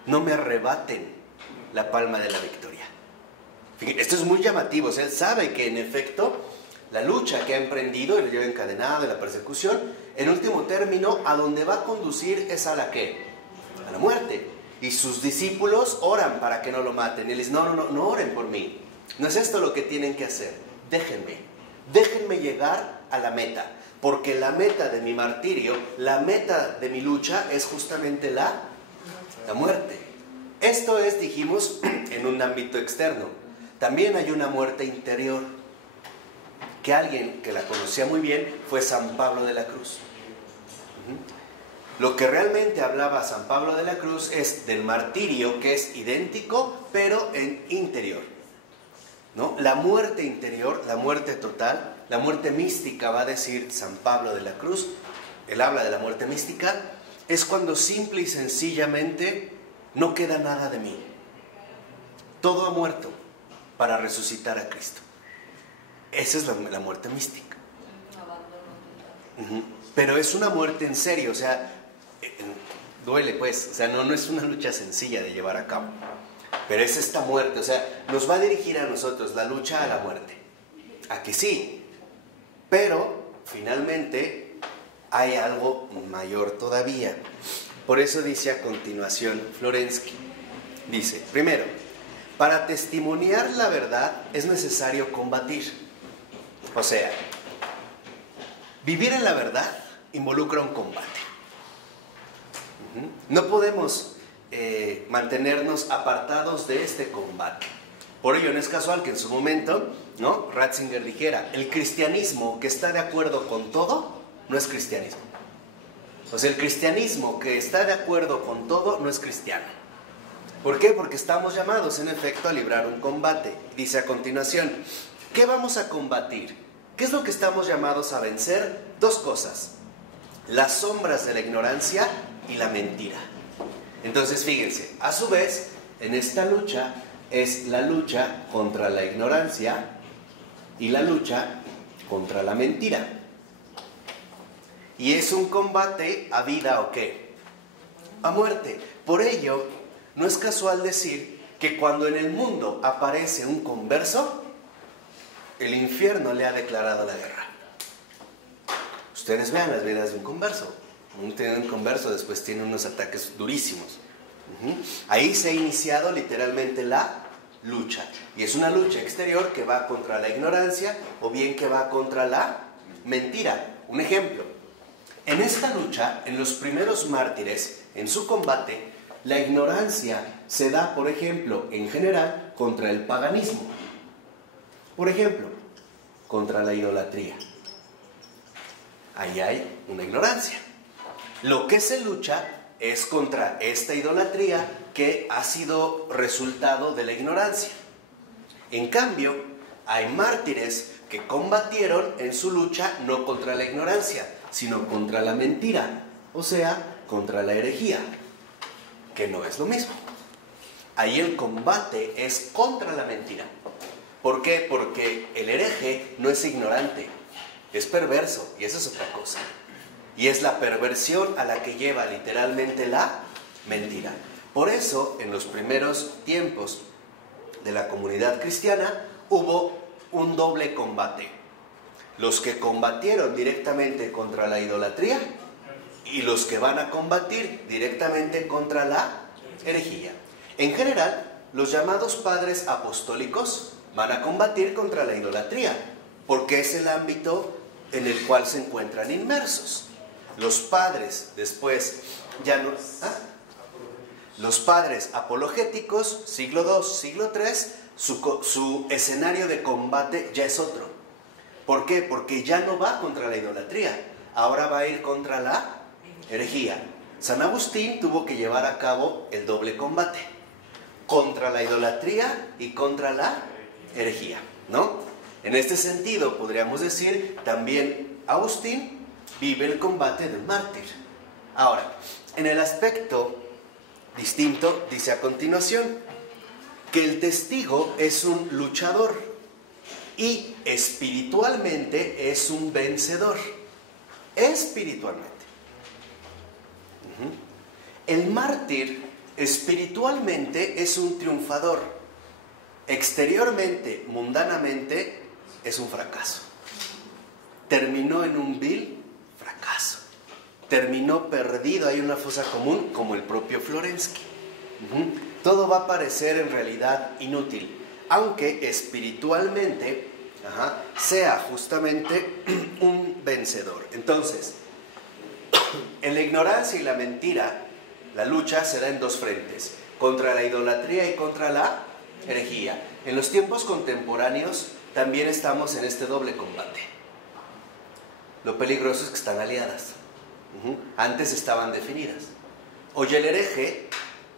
no me arrebaten la palma de la victoria. Esto es muy llamativo. O sea, él sabe que en efecto la lucha que ha emprendido y lo lleva encadenado, la persecución, en último término, a donde va a conducir es a la ¿qué? A la muerte. Y sus discípulos oran para que no lo maten. Y él dice, no oren por mí. No es esto lo que tienen que hacer. déjenme llegar a la meta, porque la meta de mi martirio, la meta de mi lucha es justamente la muerte. Esto es, dijimos, en un ámbito externo. También hay una muerte interior, que alguien que la conocía muy bien fue San Pablo de la Cruz. Lo que realmente hablaba San Pablo de la Cruz es del martirio, que es idéntico, pero en interior, ¿no? La muerte interior, la muerte total, la muerte mística, va a decir San Pablo de la Cruz, él habla de la muerte mística, es cuando simple y sencillamente no queda nada de mí. Todo ha muerto para resucitar a Cristo. Esa es la muerte mística. Pero es una muerte en serio, o sea, duele pues, o sea, no es una lucha sencilla de llevar a cabo. Pero es esta muerte, o sea, nos va a dirigir a nosotros la lucha a la muerte. A que sí, pero finalmente hay algo mayor todavía. Por eso dice a continuación Florensky, dice, primero, para testimoniar la verdad es necesario combatir. O sea, vivir en la verdad involucra un combate. No podemos mantenernos apartados de este combate. Por ello no es casual que en su momento, ¿no?, Ratzinger dijera, el cristianismo que está de acuerdo con todo no es cristianismo. O sea, el cristianismo que está de acuerdo con todo no es cristiano. ¿Por qué? Porque estamos llamados en efecto a librar un combate. Dice a continuación, ¿qué vamos a combatir? ¿Qué es lo que estamos llamados a vencer? Dos cosas: las sombras de la ignorancia y la mentira. Entonces fíjense, a su vez, en esta lucha es la lucha contra la ignorancia y la lucha contra la mentira. Y es un combate a vida o qué, a muerte. Por ello, no es casual decir que cuando en el mundo aparece un converso, el infierno le ha declarado la guerra. Ustedes vean las vidas de un converso. Un converso después tiene unos ataques durísimos. Ahí se ha iniciado literalmente la lucha. Y es una lucha exterior que va contra la ignorancia o bien que va contra la mentira. Un ejemplo. En esta lucha, en los primeros mártires, en su combate, la ignorancia se da, por ejemplo, en general, contra el paganismo. Por ejemplo, contra la idolatría. Ahí hay una ignorancia. Lo que se lucha es contra esta idolatría que ha sido resultado de la ignorancia. En cambio, hay mártires que combatieron en su lucha no contra la ignorancia, sino contra la mentira, o sea, contra la herejía, que no es lo mismo. Ahí el combate es contra la mentira. ¿Por qué? Porque el hereje no es ignorante, es perverso, y eso es otra cosa. Y es la perversión a la que lleva literalmente la mentira. Por eso, en los primeros tiempos de la comunidad cristiana, hubo un doble combate. Los que combatieron directamente contra la idolatría y los que van a combatir directamente contra la herejía. En general, los llamados padres apostólicos van a combatir contra la idolatría, porque es el ámbito en el cual se encuentran inmersos. Los padres después ya no... Los padres apologéticos, siglo II, siglo III, su escenario de combate ya es otro. ¿Por qué? Porque ya no va contra la idolatría, ahora va a ir contra la herejía. San Agustín tuvo que llevar a cabo el doble combate, contra la idolatría y contra la herejía, ¿no? En este sentido, podríamos decir, también Agustín vive el combate del mártir. Ahora, en el aspecto distinto, dice a continuación, que el testigo es un luchador y espiritualmente es un vencedor. Espiritualmente. El mártir espiritualmente es un triunfador. Exteriormente, mundanamente, es un fracaso. Terminó en un vil fracaso. Terminó perdido, hay una fosa común, como el propio Florensky. Todo va a parecer en realidad inútil, aunque espiritualmente sea justamente un vencedor. Entonces, en la ignorancia y la mentira, la lucha se da en dos frentes, contra la idolatría y contra la herejía. En los tiempos contemporáneos también estamos en este doble combate. Lo peligroso es que están aliadas. Antes estaban definidas. Hoy el hereje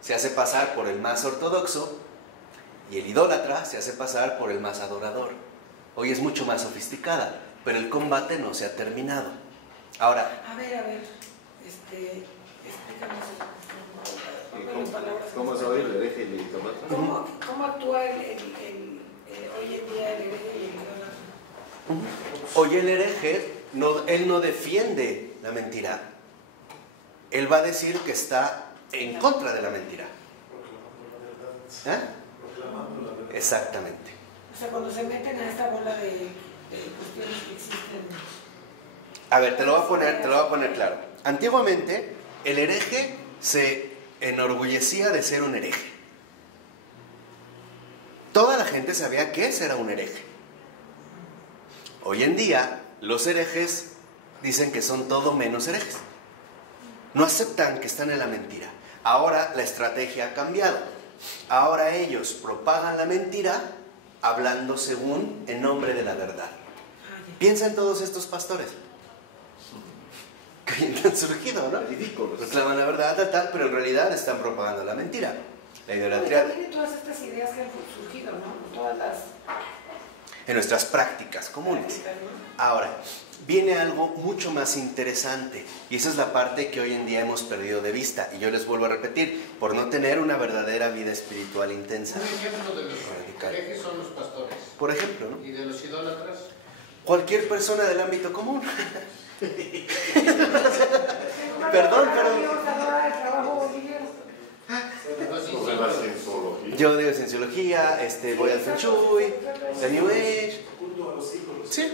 se hace pasar por el más ortodoxo y el idólatra se hace pasar por el más adorador. Hoy es mucho más sofisticada, pero el combate no se ha terminado. Ahora, A ver, explícanos ¿Cómo es hoy el hereje y el idólatra? ¿Cómo actúa hoy en día el hereje y el idólatra? hoy el hereje, él no defiende la mentira. Él va a decir que está en contra de la mentira. Exactamente. O sea, cuando se meten a esta bola de cuestiones que existen. A ver, te lo voy a poner claro. Antiguamente, el hereje se enorgullecía de ser un hereje. Toda la gente sabía que ese era un hereje. Hoy en día, los herejes dicen que son todo menos herejes. No aceptan que están en la mentira. Ahora la estrategia ha cambiado. Ahora ellos propagan la mentira hablando según en nombre de la verdad. Piensa en todos estos pastores que han surgido, ¿no? Ridículos. Proclaman la verdad, pero en realidad están propagando la mentira. La idolatría. También todas estas ideas que han surgido, ¿no? Todas las En nuestras prácticas comunes. prácticas, ¿no? Ahora, viene algo mucho más interesante y esa es la parte que hoy en día hemos perdido de vista y yo les vuelvo a repetir, por no tener una verdadera vida espiritual intensa. Un ejemplo de los Radical. herejes son los pastores. Por ejemplo, ¿no? Y de los idólatras, Cualquier persona del ámbito común. Perdón, El trabajo boliviano. Sobre la cienciología. yo digo cienciología, voy al Feng Shui, el New Age. Sí,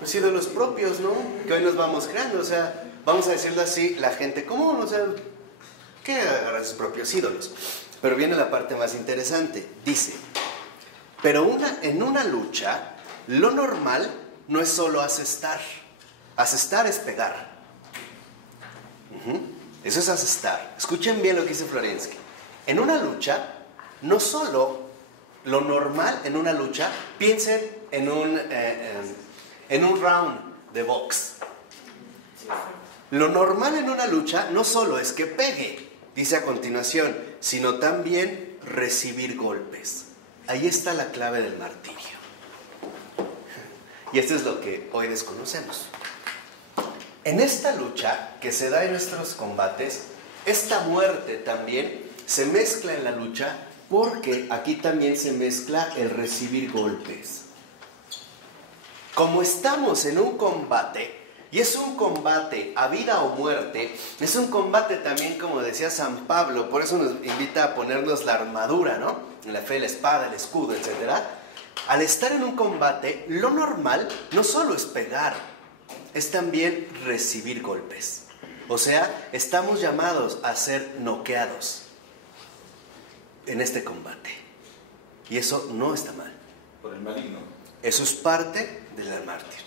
los ídolos propios, ¿no? Que hoy nos vamos creando, o sea, vamos a decirlo así, la gente común, o sea, que agarra sus propios ídolos. Pero viene la parte más interesante, dice, pero en una lucha, lo normal no es solo asestar. Asestar es pegar. Eso es asestar. Escuchen bien lo que dice Florensky. En una lucha, no solo lo normal en una lucha, piensen en un round de box. Lo normal en una lucha no solo es que pegue, dice a continuación, sino también recibir golpes. Ahí está la clave del martirio. Y esto es lo que hoy desconocemos. En esta lucha que se da en nuestros combates, esta muerte también se mezcla en la lucha porque aquí también se mezcla el recibir golpes. Como estamos en un combate, y es un combate a vida o muerte, es un combate también, como decía San Pablo, por eso nos invita a ponernos la armadura, ¿no? La fe, la espada, el escudo, etc. Al estar en un combate, lo normal no solo es pegar, es también recibir golpes. O sea, estamos llamados a ser noqueados en este combate. Y eso no está mal. Por el maligno. Eso es parte del mártir.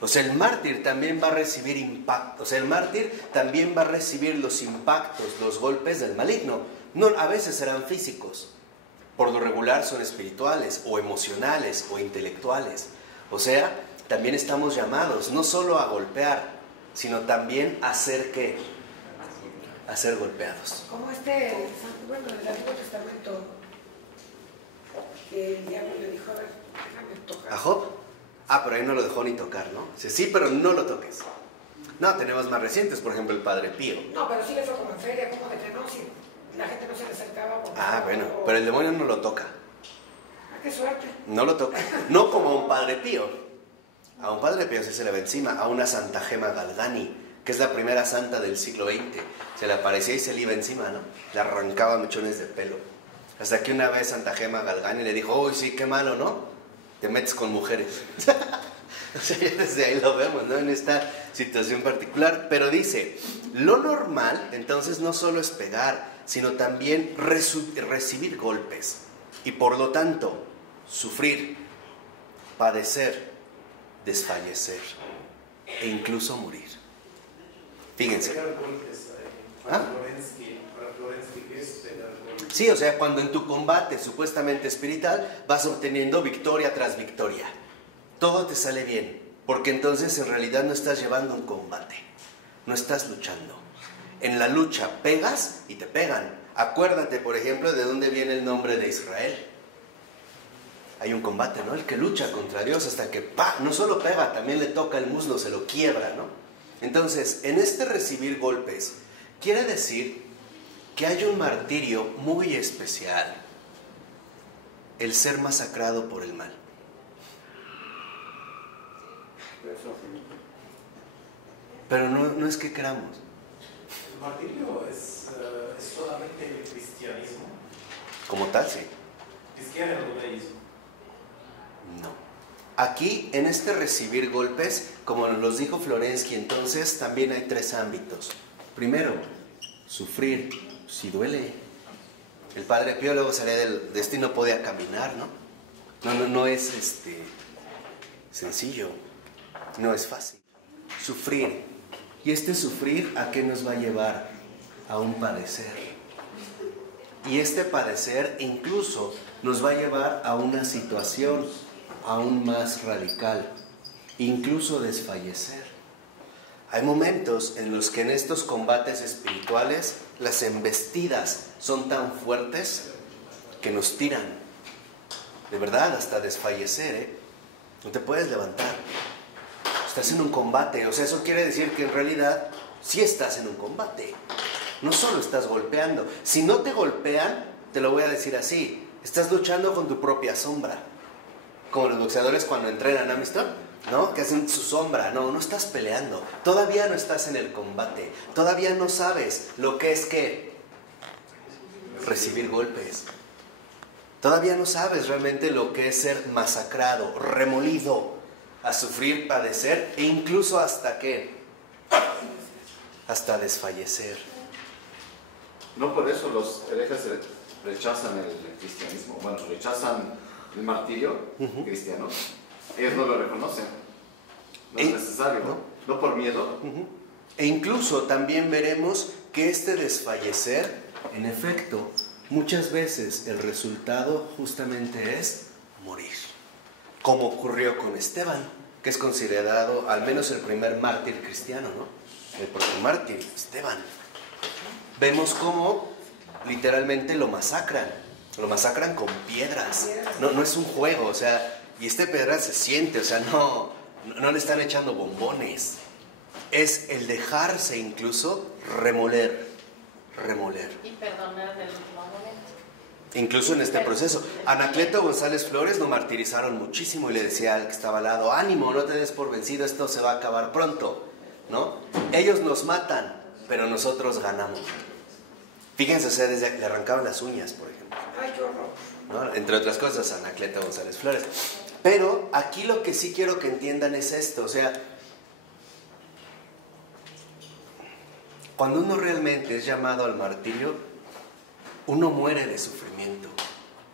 O sea, el mártir también va a recibir impacto. O sea, el mártir también va a recibir los impactos, los golpes del maligno. No, a veces serán físicos. Por lo regular son espirituales, o emocionales, o intelectuales. O sea, también estamos llamados no solo a golpear, sino también a ser ¿qué? A ser golpeados. Como bueno, en el Antiguo Testamento, que el diablo le dijo, a ver, déjame tocar. ¿A Job? Ah, pero ahí no lo dejó ni tocar, ¿no? Dice, sí, pero no lo toques. No, tenemos más recientes, por ejemplo, el Padre Pío. No, pero sí le fue como en feria, como de que no, si la gente no se le acercaba. Ah, bueno, pero el demonio no lo toca. Ah, qué suerte. No lo toca. No como a un Padre Pío. A un Padre Pío se le va encima, a una Santa Gema Galgani, que es la primera santa del siglo XX. Se le aparecía y se le iba encima, ¿no? Le arrancaba mechones de pelo. Hasta que una vez Santa Gema Galgani le dijo, uy, sí, qué malo, ¿no? Te metes con mujeres. O sea, ya desde ahí lo vemos, ¿no? En esta situación particular. Pero dice, lo normal, entonces, no solo es pegar, sino también recibir golpes. Y por lo tanto, sufrir. padecer, desfallecer e incluso morir. Fíjense. ¿Ah? Sí, o sea, cuando en tu combate supuestamente espiritual vas obteniendo victoria tras victoria. Todo te sale bien, porque entonces en realidad no estás llevando un combate, no estás luchando. En la lucha pegas y te pegan. Acuérdate, por ejemplo, de dónde viene el nombre de Israel. Hay un combate, ¿no? El que lucha contra Dios hasta que no solo pega, también le toca el muslo, se lo quiebra, ¿no? Entonces, en este recibir golpes, quiere decir que hay un martirio muy especial, el ser masacrado por el mal. Pero no es que queramos. El martirio es solamente el cristianismo. Como tal, sí. Es que era el judaísmo. No. Aquí, en este recibir golpes, como nos los dijo Florensky, entonces también hay 3 ámbitos. Primero, sufrir, si duele. El Padre Pío luego salía del destino, podía caminar, ¿no? No es sencillo, no es fácil. Sufrir. ¿Y este sufrir a qué nos va a llevar? A un padecer. Y este padecer incluso nos va a llevar a una situación aún más radical, incluso desfallecer. Hay momentos en los que en estos combates espirituales las embestidas son tan fuertes que nos tiran, de verdad, hasta desfallecer, ¿eh? No te puedes levantar. Estás en un combate, o sea, eso quiere decir que en realidad sí estás en un combate. No solo estás golpeando. Si no te golpean, te lo voy a decir así, estás luchando con tu propia sombra. Como los boxeadores cuando entrenan, ¿han visto? ¿No? Que hacen su sombra. No estás peleando. Todavía no estás en el combate. Todavía no sabes lo que es que recibir golpes. Todavía no sabes realmente lo que es ser masacrado, remolido, a sufrir, padecer e incluso hasta ¿qué? Hasta desfallecer. No por eso los herejes rechazan el cristianismo. Bueno, rechazan el martirio cristiano. Ellos no lo reconocen. No es necesario, ¿no? No por miedo. E incluso también veremos que este desfallecer, en efecto, muchas veces el resultado justamente es morir. Como ocurrió con Esteban, que es considerado al menos el primer mártir cristiano, ¿no? El primer mártir, Esteban. Vemos cómo literalmente lo masacran con piedras. No es un juego, o sea, y piedra se siente, o sea, no le están echando bombones. Es el dejarse incluso remoler. Y perdonar en el último momento. Incluso en este proceso. Anacleto González Flores lo martirizaron muchísimo y le decía al que estaba al lado, ánimo, no te des por vencido, esto se va a acabar pronto, ¿no? Ellos nos matan, pero nosotros ganamos. Fíjense, o sea, desde que le arrancaban las uñas, por ejemplo. Ay, qué horror. ¿No? Entre otras cosas, Anacleto González Flores. Pero aquí lo que sí quiero que entiendan es esto, o sea, cuando uno realmente es llamado al martirio, uno muere de sufrimiento,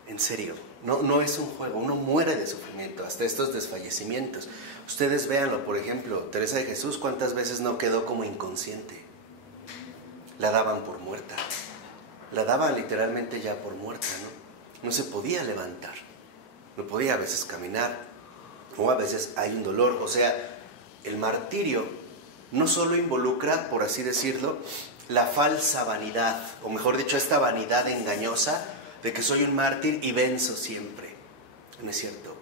en serio, no es un juego, uno muere de sufrimiento, hasta estos desfallecimientos. Ustedes véanlo, por ejemplo, Teresa de Jesús, ¿cuántas veces no quedó como inconsciente? La daban por muerta, la daban literalmente ya por muerta, ¿no? No se podía levantar, no podía a veces caminar, o a veces hay un dolor, o sea, el martirio no solo involucra, por así decirlo, la falsa vanidad, o mejor dicho, esta vanidad engañosa de que soy un mártir y venzo siempre. No es cierto.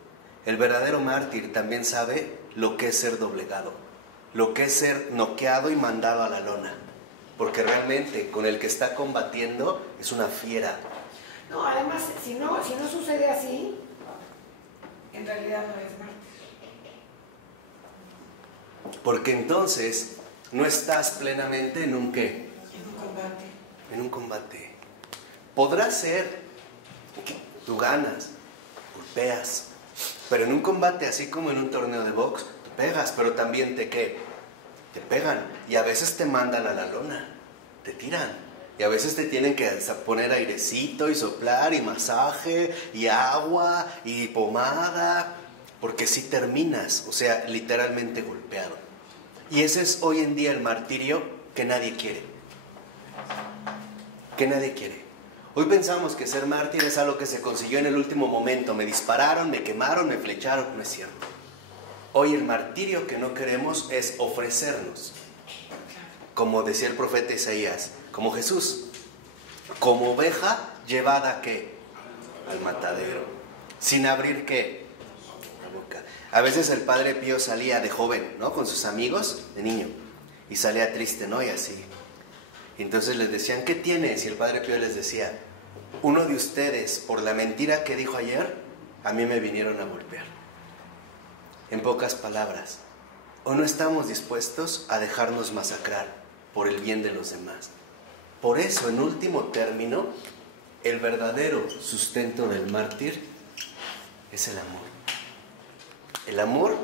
El verdadero mártir también sabe lo que es ser doblegado, lo que es ser noqueado y mandado a la lona, porque realmente con el que está combatiendo es una fiera. No, además, si no sucede así, en realidad no es mártir. Porque entonces no estás plenamente en un ¿qué? En un combate. En un combate. Podrá ser que tú ganas, golpeas, pero en un combate, así como en un torneo de box, tú pegas, pero también ¿qué? Te pegan y a veces te mandan a la lona, te tiran. Y a veces te tienen que poner airecito y soplar y masaje y agua y pomada. porque si terminas, o sea, literalmente golpeado. Y ese es hoy en día el martirio que nadie quiere. Que nadie quiere. Hoy pensamos que ser mártir es algo que se consiguió en el último momento. Me dispararon, me quemaron, me flecharon. No es cierto. Hoy el martirio que no queremos es ofrecernos. Como decía el profeta Isaías, como Jesús. Como oveja llevada ¿a qué? Al matadero. Sin abrir ¿qué? La boca. A veces el Padre Pío salía de joven, ¿no? Con sus amigos, de niño. Y salía triste, ¿no? Y así. Entonces les decían, ¿qué tienes? Y el Padre Pío les decía, uno de ustedes, por la mentira que dijo ayer, a mí me vinieron a golpear. En pocas palabras, hoy no estamos dispuestos a dejarnos masacrar por el bien de los demás. Por eso, en último término, el verdadero sustento del mártir es el amor. El amor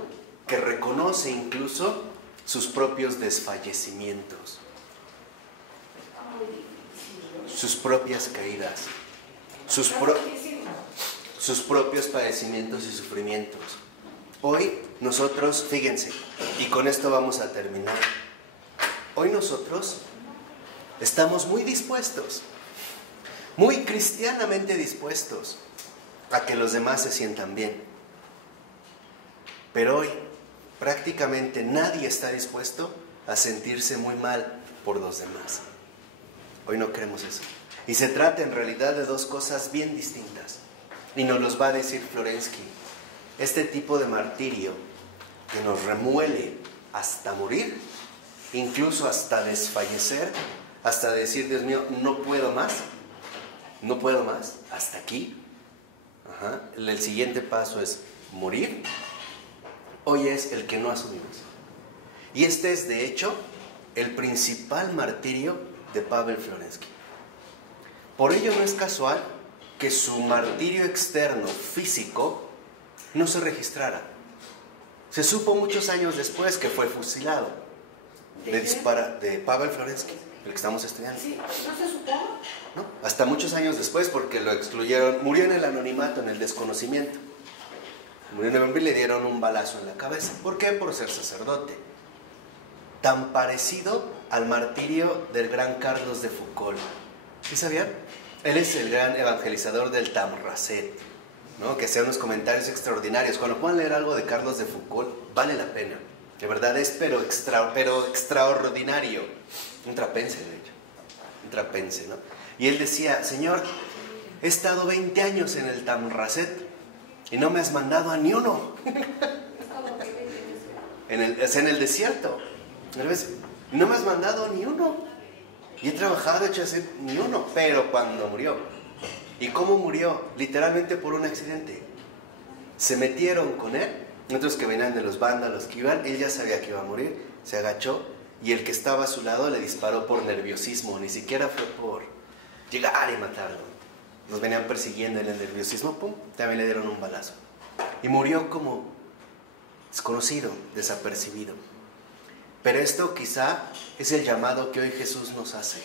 que reconoce incluso sus propios desfallecimientos, sus propias caídas, sus propios padecimientos y sufrimientos. Hoy nosotros, fíjense, y con esto vamos a terminar, hoy nosotros estamos muy dispuestos, muy cristianamente dispuestos a que los demás se sientan bien. Pero hoy prácticamente nadie está dispuesto a sentirse muy mal por los demás. Hoy no queremos eso. Y se trata en realidad de dos cosas bien distintas. Y nos los va a decir Florensky. Este tipo de martirio que nos remuele hasta morir, incluso hasta desfallecer, hasta decir, Dios mío, no puedo más, hasta aquí. El siguiente paso es morir. Hoy es el que no asumimos. Y este es, de hecho, el principal martirio de Pavel Florensky. Por ello no es casual que su martirio externo, físico, no se registrara. Se supo muchos años después que fue fusilado. De Pavel Florensky, el que estamos estudiando. Sí, ¿no se supo? ¿No? Hasta muchos años después, porque lo excluyeron. Murió en el anonimato, en el desconocimiento. Murió en November y le dieron un balazo en la cabeza. ¿Por qué? Por ser sacerdote. Tan parecido al martirio del gran Carlos de Foucault. ¿Sí sabían? Él es el gran evangelizador del Tamraset, ¿no? Que hacía unos comentarios extraordinarios. Cuando puedan leer algo de Carlos de Foucault, vale la pena. De verdad es pero extraordinario. Un trapense, de hecho. Un trapense, ¿no? Y él decía, Señor, he estado 20 años en el Tamraset y no me has mandado a ni uno. en el desierto. No me has mandado ni uno. Y he trabajado, hecho así, ni uno. Pero cuando murió. ¿Y cómo murió? Literalmente por un accidente. Se metieron con él. Otros que venían de los vándalos que iban, él ya sabía que iba a morir. Se agachó y el que estaba a su lado le disparó por nerviosismo. Ni siquiera fue por llegar y matarlo. Nos venían persiguiendo en el nerviosismo. ¡Pum! También le dieron un balazo. Y murió como desconocido, desapercibido. Pero esto quizá es el llamado que hoy Jesús nos hace.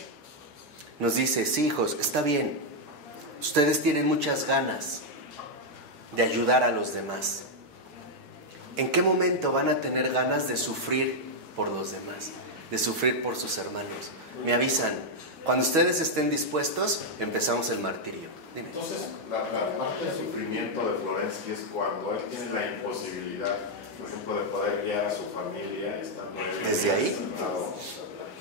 Nos dice, sí, hijos, está bien. Ustedes tienen muchas ganas de ayudar a los demás. ¿En qué momento van a tener ganas de sufrir por los demás? De sufrir por sus hermanos. Me avisan. Cuando ustedes estén dispuestos, empezamos el martirio. Dime. Entonces, la parte del sufrimiento de Florensky es cuando él tiene la imposibilidad, por ejemplo, de poder guiar a su familia estando desde ahí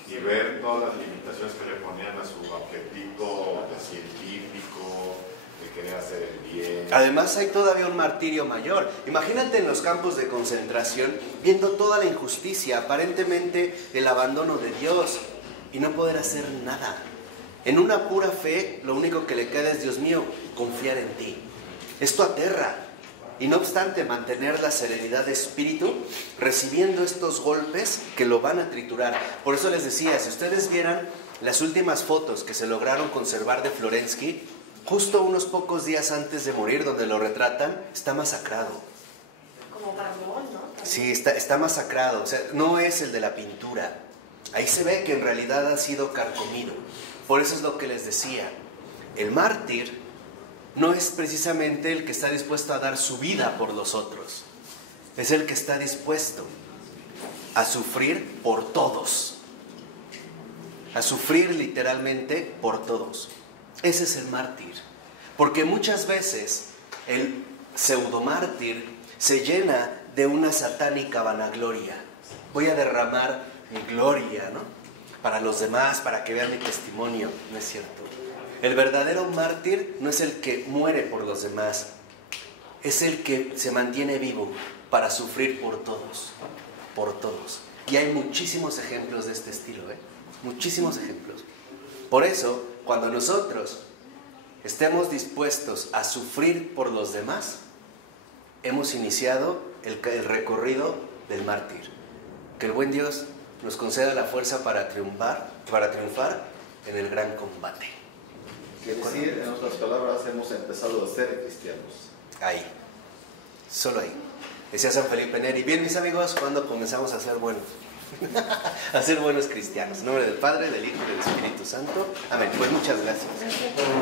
y ver todas las limitaciones que le ponían a su apetito de científico, de querer hacer el bien. Además hay todavía un martirio mayor. Imagínate en los campos de concentración viendo toda la injusticia, aparentemente el abandono de Dios y no poder hacer nada. En una pura fe lo único que le queda es, Dios mío, confiar en ti. Esto aterra. Y no obstante, mantener la serenidad de espíritu, recibiendo estos golpes que lo van a triturar. Por eso les decía, si ustedes vieran las últimas fotos que se lograron conservar de Florensky, justo unos pocos días antes de morir, donde lo retratan, está masacrado. Como barbón, ¿no? Sí, está masacrado. O sea, no es el de la pintura. Ahí se ve que en realidad ha sido carcomido. Por eso es lo que les decía. El mártir no es precisamente el que está dispuesto a dar su vida por los otros. Es el que está dispuesto a sufrir por todos. A sufrir literalmente por todos. Ese es el mártir. Porque muchas veces el pseudomártir se llena de una satánica vanagloria. Voy a derramar mi gloria, ¿no? Para los demás, para que vean mi testimonio. No es cierto. El verdadero mártir no es el que muere por los demás. Es el que se mantiene vivo para sufrir por todos. Por todos. Y hay muchísimos ejemplos de este estilo, ¿eh? Muchísimos ejemplos. Por eso, cuando nosotros estemos dispuestos a sufrir por los demás, hemos iniciado el recorrido del mártir. Que el buen Dios nos conceda la fuerza para triunfar en el gran combate. Quiere decir, en otras palabras, hemos empezado a ser cristianos. Ahí, solo ahí. Decía San Felipe Neri: bien, mis amigos, ¿cuándo comenzamos a ser buenos? A ser buenos cristianos. En nombre del Padre, del Hijo y del Espíritu Santo. Amén. Pues muchas gracias.